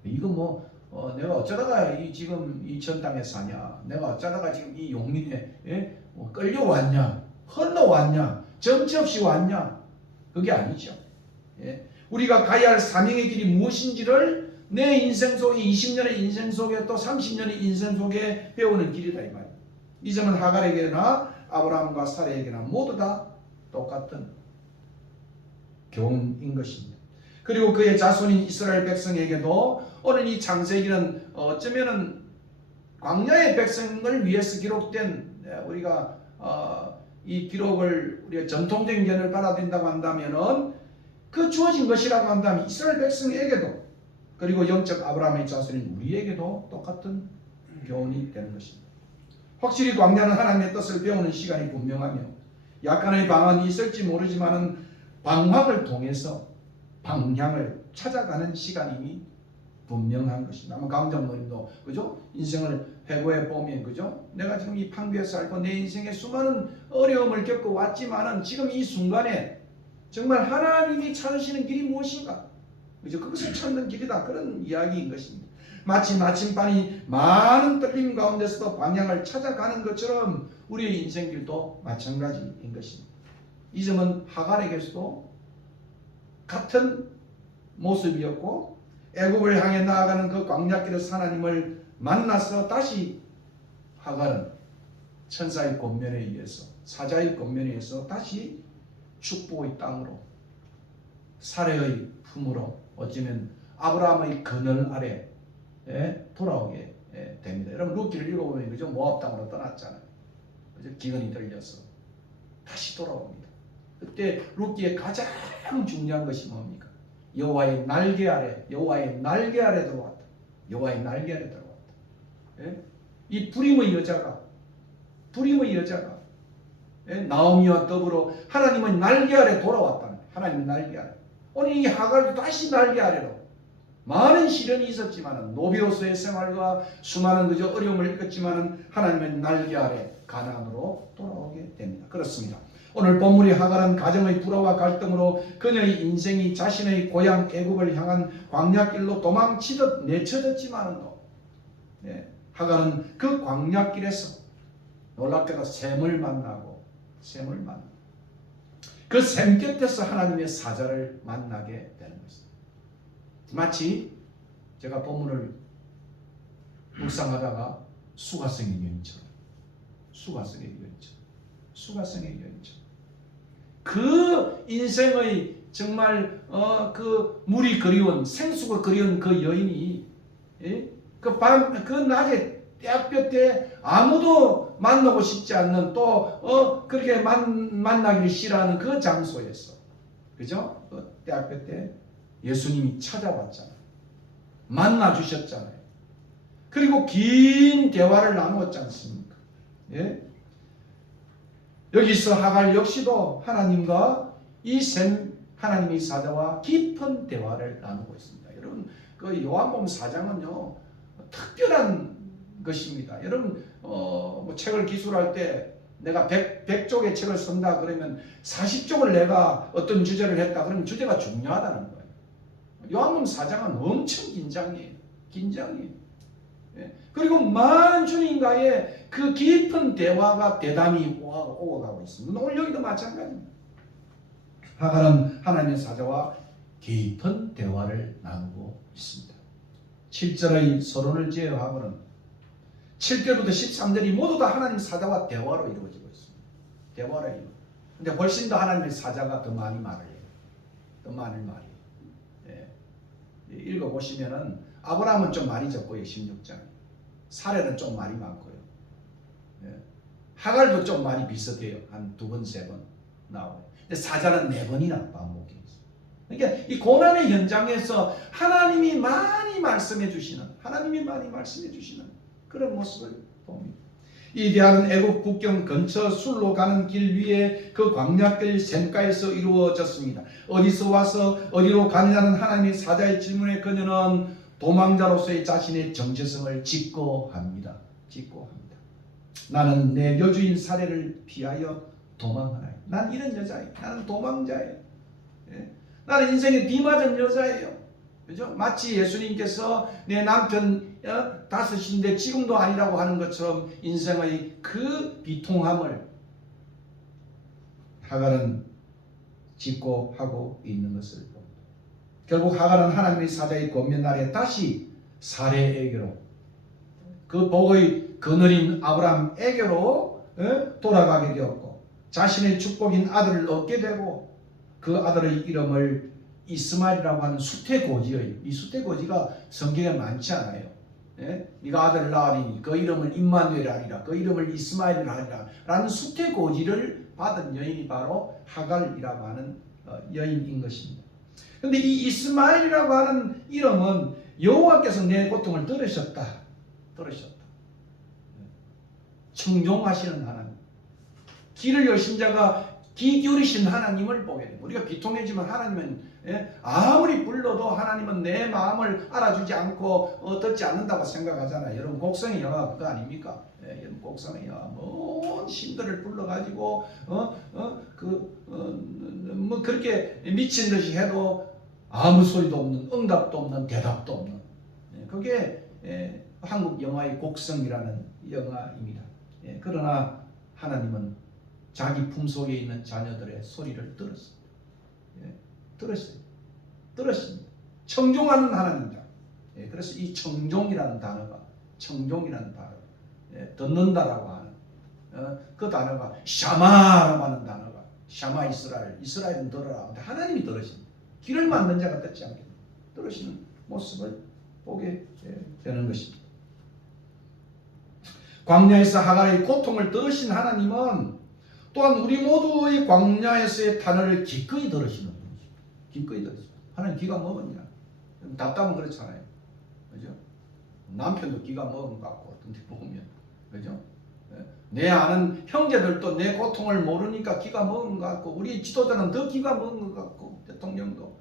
이거 내가 어쩌다가 지금 이 전 땅에 사냐, 내가 어쩌다가 지금 이 용민에 끌려왔냐, 흘러왔냐, 정치 없이 왔냐, 그게 아니죠. 우리가 가야 할 사명의 길이 무엇인지를 내 인생 속에 20년의 인생 속에 또 30년의 인생 속에 배우는 길이다 이 말이에요. 이 점은 하갈에게나 아브라함과 사라에게나 모두 다 똑같은 교훈인 것입니다. 그리고 그의 자손인 이스라엘 백성에게도 오늘 이 창세기는 어쩌면은 광야의 백성을 위해서 기록된 우리가 이 기록을 우리가 전통적인 견해를 받아들인다고 한다면은 그 주어진 것이라고 한다면 이스라엘 백성에게도 그리고 영적 아브라함의 자손인 우리에게도 똑같은 교훈이 되는 것입니다. 확실히 광야는 하나님의 뜻을 배우는 시간이 분명하며 약간의 방황이 있을지 모르지만은 방황을 통해서 방향을 찾아가는 시간임이 분명한 것입니다. 아마 강정모님도 그죠? 인생을 회고해 보면 그죠? 내가 지금 이 판교에 살고 내 인생에 수많은 어려움을 겪어 왔지만은 지금 이 순간에 정말 하나님이 찾으시는 길이 무엇인가? 그죠? 그것을 찾는 길이다. 그런 이야기인 것입니다. 마치 나침반이 많은 떨림 가운데서도 방향을 찾아가는 것처럼 우리의 인생길도 마찬가지인 것입니다. 이 점은 하갈에게서도 같은 모습이었고 애굽을 향해 나아가는 그 광야길에서 하나님을 만나서 다시 하갈은 천사의 권면에 의해서 사자의 권면에 의해서 다시 축복의 땅으로 사례의 품으로 어쩌면 아브라함의 그늘 아래 돌아오게 됩니다. 여러분 룻기를 읽어보면 그죠? 모압 땅으로 떠났잖아요. 그죠? 기근이 들려서 다시 돌아옵니다. 그때 룻기에 가장 중요한 것이 뭡니까? 여호와의 날개 아래 들어왔다. 여호와의 날개 아래 들어왔다. 이 부림의 여자가 나오미와 더불어 하나님의 날개 아래 돌아왔다는 거예요. 하나님의 날개 아래. 오늘 이 하갈도 다시 날개 아래로 많은 시련이 있었지만은 노비로서의 생활과 수많은 그저 어려움을 겪었지만은 하나님의 날개 아래 가나안으로 돌아오게 됩니다. 그렇습니다. 오늘 본문의 하갈은 가정의 불화와 갈등으로 그녀의 인생이 자신의 고향 애굽을 향한 광야길로 도망치듯 내쳐졌지만은 하갈은 그 광야길에서 놀랍게도 샘을 만나고 그 샘 곁에서 하나님의 사자를 만나게 되는 것입니다. 마치 제가 본문을 묵상하다가 수가성의 여인처럼 그 인생의 정말 그 물이 그리운 생수가 그리운 그 여인이 그 낮에 때학볕 때 아무도 만나고 싶지 않는 또 그렇게 만나기를 싫어하는 그 장소에서 그죠? 때학볕 때 예수님이 찾아왔잖아요. 만나 주셨잖아요. 그리고 긴 대화를 나누었지 않습니까? 여기서 하갈 역시도 하나님과 이 샘 하나님의 사자와 깊은 대화를 나누고 있습니다. 여러분 그 요한복음 4장은요 특별한 것입니다. 여러분 뭐 책을 기술할 때 내가 100쪽의 책을 쓴다 그러면 40쪽을 내가 어떤 주제를 했다 그러면 주제가 중요하다는 거예요. 요한복음 4장은 엄청 긴장이에요. 그리고 많은 주님과의 그 깊은 대화가 대담이 오고 가고 있습니다. 오늘 여기도 마찬가지입니다. 하갈은 하나님의 사자와 깊은 대화를 나누고 있습니다. 7절의 서론을 제어하고는 7절부터 13절이 모두 다 하나님 사자와 대화로 이루어지고 있습니다. 대화로 이루어지고. 근데 훨씬 더 하나님의 사자가 더 많이 말을 해요. 더 많은 말이. 예. 읽어보시면은 아브라함은 좀 말이 적고요. 16장. 사례는 좀 말이 많고요. 예. 하갈도 좀 말이 비슷해요. 한 2번, 3번 나와요. 근데 사자는 4번이나 반복해요. 그러니까 이 고난의 현장에서 하나님이 많이 말씀해 주시는 그런 모습을 봅니다. 이 대화는 애굽 국경 근처 술로 가는 길 위에 그 광야길 샘가에서 이루어졌습니다. 어디서 와서 어디로 가느냐는 하나님의 사자의 질문에 그녀는 도망자로서의 자신의 정체성을 직고합니다. 나는 내 여주인 사례를 피하여 도망하나요? 난 이런 여자예요. 나는 도망자예요. 예? 나는 인생에 비 맞은 여자예요. 그죠? 마치 예수님께서 내 남편 5인데 지금도 아니라고 하는 것처럼 인생의 그 비통함을 하갈은 직고하고 있는 것을 봅니다. 결국 하갈은 하나님의 사자의 권면 아래 다시 사례에게로 그 복의 그늘인 아브라함에게로 돌아가게 되었고 자신의 축복인 아들을 얻게 되고 그 아들의 이름을 이스마엘이라고 하는 수태고지의 이 수태고지가 성경에 많지 않아요. 예? 네가 아들을 낳으리니 그 이름을 임마누엘 하리라 그 이름을 이스마엘이라 하리라 라는 수태고지를 받은 여인이 바로 하갈이라고 하는 여인인 것입니다. 그런데 이 이스마엘이라고 하는 이름은 여호와께서 내 고통을 들으셨다. 청종하시는 하나님, 귀를 여신 자가 귀 기울이신 하나님을 보게 됩니다. 우리가 비통해지면 하나님은 아무리 불러도 하나님은 내 마음을 알아주지 않고 듣지 않는다고 생각하잖아요. 여러분 곡성의 영화 그거 아닙니까? 여러분 곡성의 영화 먼 신들을 불러가지고 뭐 그렇게 미친 듯이 해도 아무 소리도 없는 응답도 없는 대답도 없는 그게 한국 영화의 곡성이라는 영화입니다. 그러나 하나님은 자기 품속에 있는 자녀들의 소리를 들었습니다. 들었습니다. 청종하는 하나님이다. 그래서 이 청종이라는 단어가 듣는다라고 하는 그 단어가 샤마라고 하는 단어가 샤마 이스라엘은 들어라. 근데 하나님이 들으십니다. 귀를 막는 자가 듣지 않게 들으시는 모습을 보게 되는 것입니다. 광야에서 하갈의 고통을 들으신 하나님은 또한 우리 모두의 광야에서의 단어를 기꺼이 들으시는 분이죠. 기꺼이 들으시죠. 하나님 귀가 먹었냐? 답답은 그렇잖아요. 그죠? 남편도 귀가 먹은 것 같고 어떤 데 보면 그죠? 내 아는 형제들도 내 고통을 모르니까 귀가 먹은 것 같고 우리 지도자는 더 귀가 먹은 것 같고 대통령도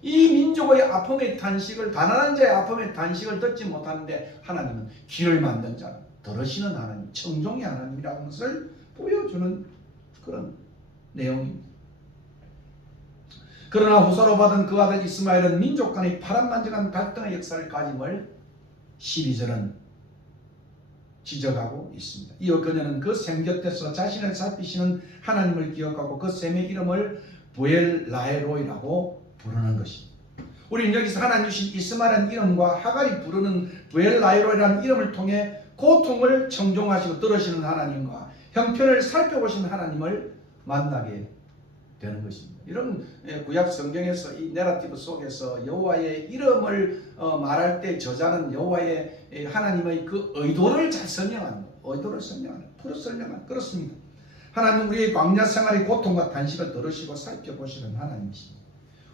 이 민족의 아픔의 탄식을 가난한 자의 아픔의 탄식을 듣지 못하는데 하나님은 귀를 만든 자는 들으시는 하나님, 청종의 하나님이라는 것을 보여주는 그런 내용입니다. 그러나 후사로 받은 그 아들 이스마엘은 민족 간의 파란만장한 갈등의 역사를 가짐을 12절은 지적하고 있습니다. 이어 그녀는 그 샘 곁에서 자신을 살피시는 하나님을 기억하고 그 샘의 이름을 부엘라헤로이라고 부르는 것입니다. 우리는 여기서 하나님 주신 이스마엘이라는 이름과 하갈이 부르는 부엘라헤로이라는 이름을 통해 고통을 청종하시고 들으시는 하나님과 형편을 살펴보시는 하나님을 만나게 되는 것입니다. 이런 구약 성경에서 이 내러티브 속에서 여호와의 이름을 말할 때 저자는 여호와의 하나님의 그 의도를 잘 설명하는 그렇습니다. 하나님은 우리의 광야 생활의 고통과 단식을 들으시고 살펴보시는 하나님이십니다.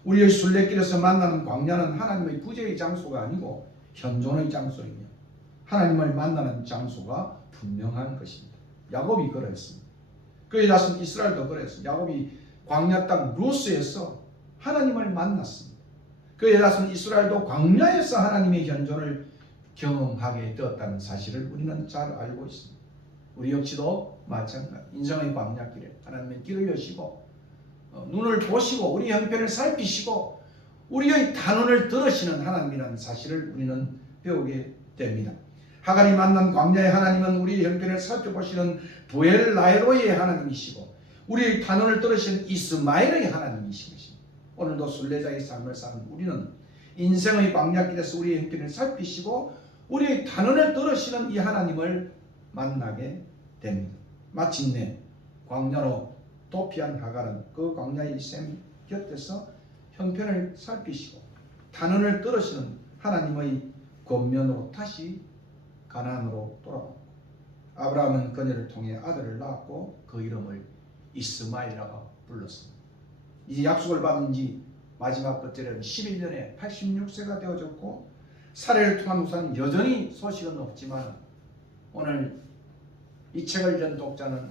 우리의 순례길에서 만나는 광야는 하나님의 구제의 장소가 아니고 현존의 장소이며 하나님을 만나는 장소가 분명한 것입니다. 야곱이 그랬습니다. 그의 자손 이스라엘도 그랬습니다. 야곱이 광야 땅 루스에서 하나님을 만났습니다. 그의 자손 이스라엘도 광야에서 하나님의 현존을 경험하게 되었다는 사실을 우리는 잘 알고 있습니다. 우리 역시도 마찬가지. 인생의 광야길에 하나님의 길을 여시고 눈을 보시고 우리 형편을 살피시고 우리의 단언을 들으시는 하나님이라는 사실을 우리는 배우게 됩니다. 하갈이 만난 광야의 하나님은 우리의 형편을 살펴보시는 부엘라헤로이의 하나님이시고 우리의 단언을 들으시는 이스마엘의 하나님이신 것입니다. 오늘도 순례자의 삶을 사는 우리는 인생의 광야길에서 우리의 형편을 살피시고 우리의 단언을 들으시는 이 하나님을 만나게 됩니다. 마침내 광야로 도피한 하갈은 그 광야의 샘 곁에서 형편을 살피시고 단언을 들으시는 하나님의 권면으로 다시 가나안으로 돌아왔고, 아브라함은 그녀를 통해 아들을 낳았고 그 이름을 이스마엘이라고 불렀습니다. 이제 약속을 받은 지 마지막 끝절에는 11년에 86세가 되어졌고, 사례를 통한 우선 여전히 소식은 없지만 오늘 이 책을 전 독자는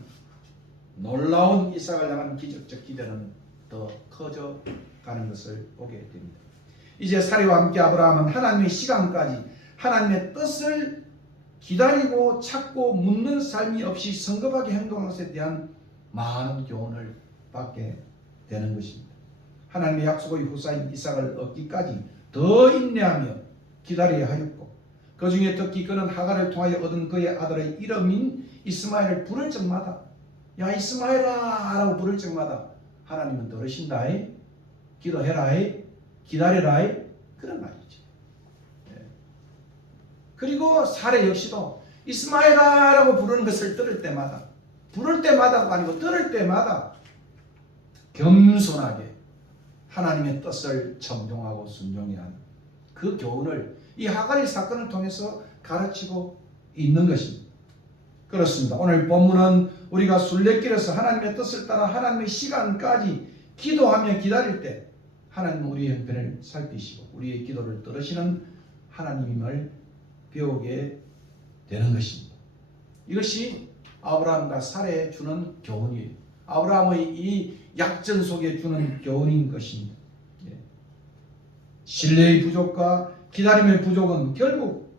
놀라운 이삭을 향한 기적적 기대는 더 커져 가는 것을 보게 됩니다. 이제 사례와 함께 아브라함은 하나님의 시간까지 하나님의 뜻을 기다리고 찾고 묻는 삶이 없이 성급하게 행동한 것에 대한 많은 교훈을 받게 되는 것입니다. 하나님의 약속의 후사인 이삭을 얻기까지 더 인내하며 기다려야 하였고, 그 중에 특히 그는 하갈을 통하여 얻은 그의 아들의 이름인 이스마엘을 부를 적마다, 야 이스마엘아 라고 부를 적마다 하나님은 들으신다, 기도해라, 기다려라, 그런 말이죠. 그리고 사례 역시도 이스마엘아 라고 부르는 것을 들을 때마다가 아니고 들을 때마다 겸손하게 하나님의 뜻을 청종하고 순종해야 하는 그 교훈을 이 하갈의 사건을 통해서 가르치고 있는 것입니다. 그렇습니다. 오늘 본문은 우리가 순례길에서 하나님의 뜻을 따라 하나님의 시간까지 기도하며 기다릴 때 하나님은 우리의 형편을 살피시고 우리의 기도를 들으시는 하나님임을 배우게 되는 것입니다. 이것이 아브라함과 사례에 주는 교훈이에요. 아브라함의 이 약전 속에 주는 교훈인 것입니다. 신뢰의 부족과 기다림의 부족은 결국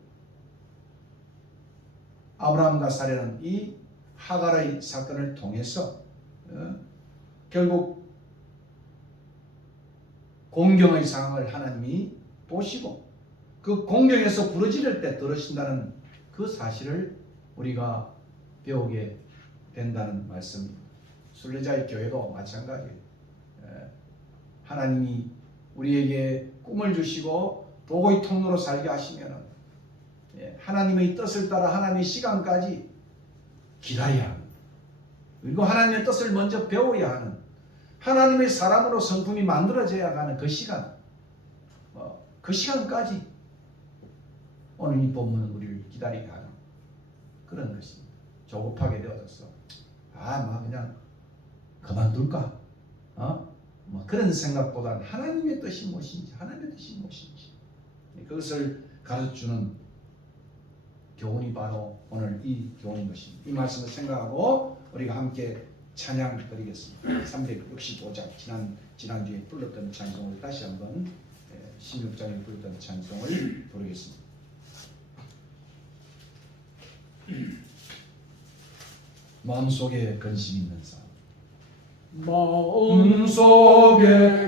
아브라함과 사례는 이 하갈의 사건을 통해서 결국 공경의 상황을 하나님이 보시고 그 공경에서 부르짖을 때 들으신다는 그 사실을 우리가 배우게 된다는 말씀입니다. 순례자의 교회도 마찬가지예요. 하나님이 우리에게 꿈을 주시고 도구의 통로로 살게 하시면 하나님의 뜻을 따라 하나님의 시간까지 기다려야 합니다. 그리고 하나님의 뜻을 먼저 배워야 하는, 하나님의 사람으로 성품이 만들어져야 하는 그 시간, 그 시간까지 오늘 이 본문은 우리를 기다리게 하는 그런 것입니다. 조급하게 되어졌어. 그냥 그만둘까? 그런 생각보다는 하나님의 뜻이 무엇인지, 그것을 가르쳐주는 교훈이 바로 오늘 이 교훈인 것입니다. 이 말씀을 생각하고 우리가 함께 찬양 드리겠습니다. 365장 지난주에 불렀던 찬송을 다시 한번 16장에 불렀던 찬송을 부르겠습니다. 마음속에 근심 있는 사람, 마음속에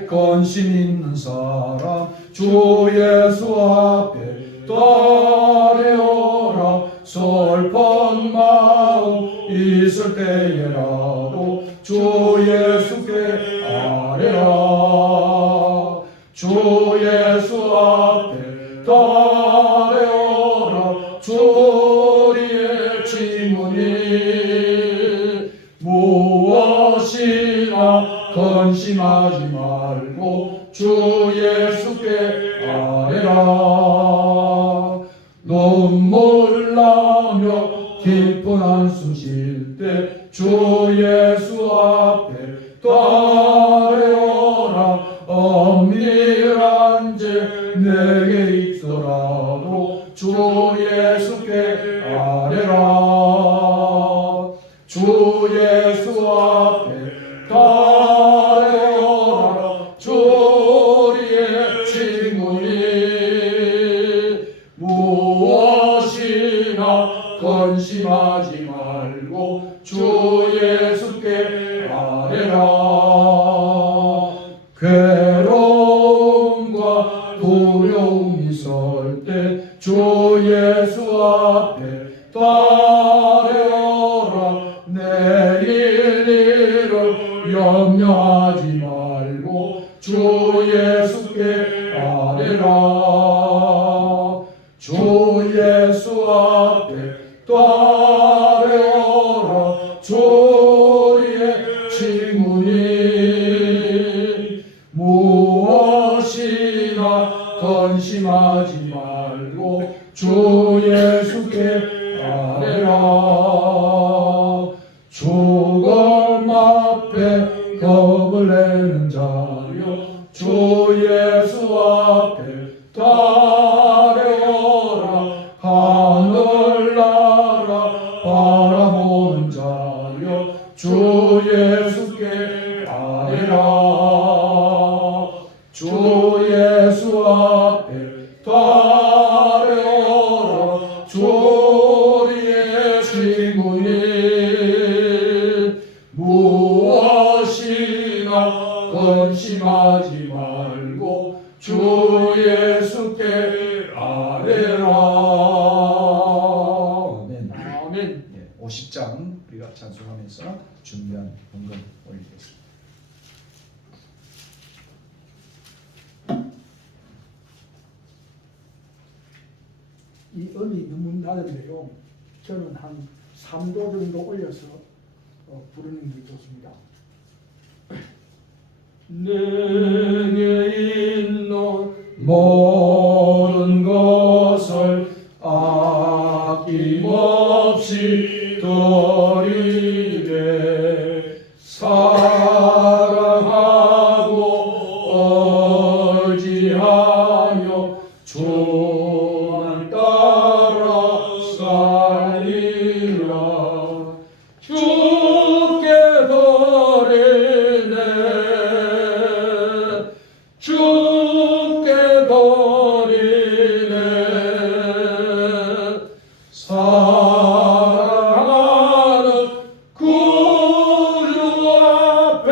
근심 있는 사람, 주 예수 앞에 따르오라. 슬픈 마음 있을 때에라도 주 예수께 아뢰라. 주 예수 앞에 따르오라. 주리의 질문이 무엇이나 근심하지 말고 주 예수께 아뢰라. 눈물 나며 깊은 한숨 쉴 때 주 예수 앞에 따르오라. 엄밀한 죄 내게 있어라도 주 예수께 아뢰라. 주 예수 앞에 따르오라. 주리의 질문이 무엇이나 근심하지 말고 주 예수께 아뢰라. 괴로움과 두려움이 있을 때 주 예수 앞에 따르오라. 내일 일을 염려하지 말고 주 예수께 아뢰라. 아뢰라. 주 예수 앞에 따르라. 주의 징훈이 무엇이나 근심하지 말고 주 예수께 아뢰라. 죽음 앞에 겁을 내는 자여 주 예수 앞에 따르라. 하늘나라 바라보는 자여 주 예수께 아뢰라. 주 예수 앞에 따르라. 주의 친구인 무엇이나 근심하지 말고 주 예수께 아뢰라. 아멘. 아멘. 50장 우리가 찬송하면서 준비한 헌금 올리겠습니다. 이 음이 너무 낮은데요. 저는 한 3도 정도 올려서 부르는 게 좋습니다. 내게 있는 모든 것을 아낌없이 드리되 사랑하고 의지하여 주만 따라 살리라. 주께 드리네. 주께 드리네. 사랑하는 구주 앞에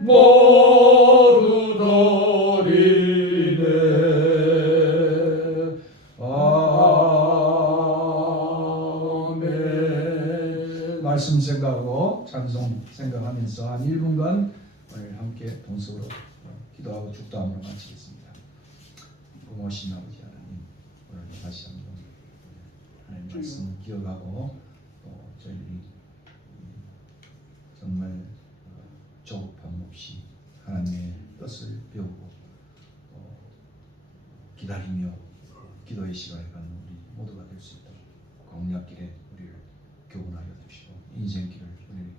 모두 드리네. 아멘. 말씀 생각하고 찬송 생각하면서 한 1분간 오늘 함께 동석으로 기도하고 축도함으로 마치겠습니다. 고마우신 아버지 하나님, 오늘 다시 한번 하나님 말씀 기억하고 또 저희들이 정말 조급함 없이 하나님의 뜻을 배우고 기다리며 기도의 시간을 갖는 우리 모두가 될 수 있도록 공략길에 우리를 교훈하여 주시고 인생길을 우리에게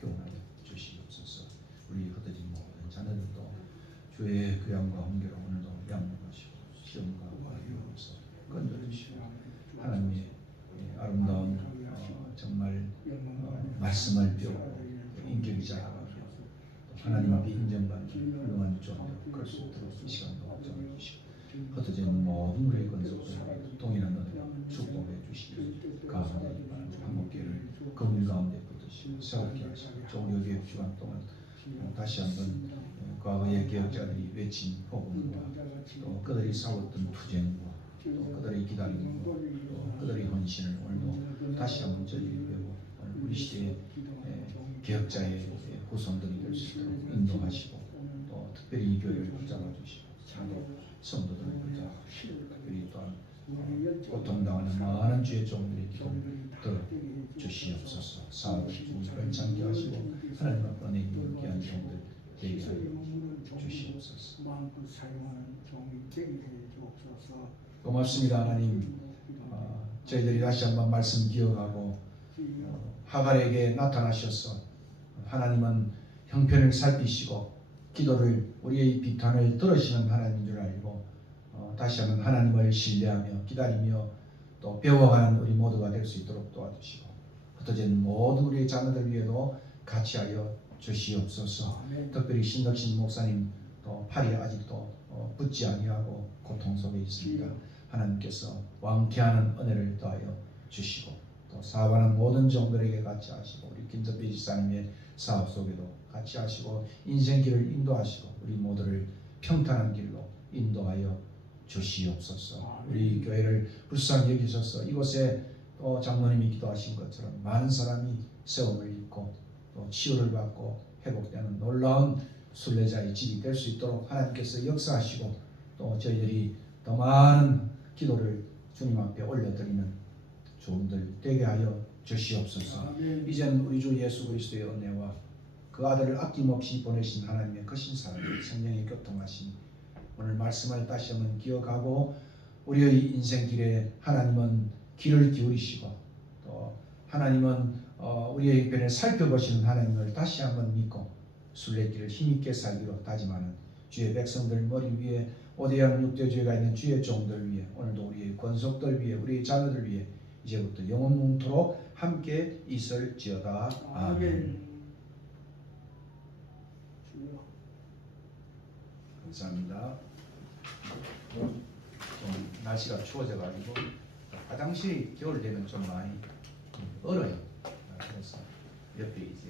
교훈하여 주시옵소서. 우리 흩어진 모든 자녀들도 주의 귀함과 헌결로 오늘도 양육하시고 시험과 어려움에서 건져주시고 하나님의 아름다운 정말 말씀을 배우고 인격이 자라가며 하나님 앞에 인정받는 훌륭한 존재로 그럴 수 있도록 이 시간도 정해주시고 흩어진 모든 우리의 건속들 동일한 은혜로 축복해 주시기 가운데 한국교회를 건물 가운데 붙드시고 세웠게 하시고 좋은 여기의 주간 동안 다시 한번 과거의 개혁자들이 외친 복음과 또 그들이 싸웠던 투쟁과 또 그들의 기다림과 또 그들의 헌신을 오늘도 다시 한번 저희들이 배우고 우리 시대의 개혁자의 후손들이 될 수 있도록 인도하시고 또 특별히 이 교회를 붙잡아 주시고 또 성도들을 붙잡아 주시고 특별히 또한 고통당하는 많은 주의 종들의 기도를 들어주시옵소서. 사업을 번창케 하시고 하나님 앞에 은혜 있는 귀한 종들 되게 하여 주시옵소서. 고맙습니다 하나님. 저희들이 다시 한번 말씀 기억하고 하갈에게 나타나셔서 하나님은 형편을 살피시고 기도를 우리의 비탄을 들으시는 하나님인 줄 알고 다시 한번 하나님을 신뢰하며 기다리며 또 배워가는 우리 모두가 될 수 있도록 도와주시고 흩어진 모든 우리의 자녀들 위에도 같이 하여 주시옵소서. 특별히 신덕신 목사님 또 팔이 아직도 붙지 아니하고 고통 속에 있습니다. 하나님께서 완쾌하는 은혜를 더하여 주시고 또 사업하는 모든 종들에게 같이 하시고 우리 김덕배 지사님의 사업 속에도 같이 하시고 인생길을 인도하시고 우리 모두를 평탄한 길로 인도하여 주시옵소서. 우리 교회를 불쌍히 여기셔서 이곳에 또 장로님이 기도하신 것처럼 많은 사람이 세움을 입고 또 치유를 받고 회복되는 놀라운 순례자의 집이 될 수 있도록 하나님께서 역사하시고 또 저희들이 더 많은 기도를 주님 앞에 올려드리는 조음들 되게 하여 주시옵소서. 아멘. 이젠 우리 주 예수 그리스도의 은혜와 그 아들을 아낌없이 보내신 하나님의 크신 사랑, 성령의 교통하심, 오늘 말씀을 다시 한번 기억하고 우리의 인생길에 하나님은 귀를 기울이시고 또 하나님은 우리의 편을 살펴보시는 하나님을 다시 한번 믿고 순례길을 힘있게 살기로 다짐하는 주의 백성들 머리 위에 오대양 육대주의가 있는 주의 종들 위에 오늘도 우리의 권속들 위에 우리의 자녀들 위에 이제부터 영원토록 함께 있을지어다. 아멘. 주여. 감사합니다. 좀 날씨가 추워져가지고 화장실이 겨울 되면 좀 많이 얼어요. 그래서 옆에 이제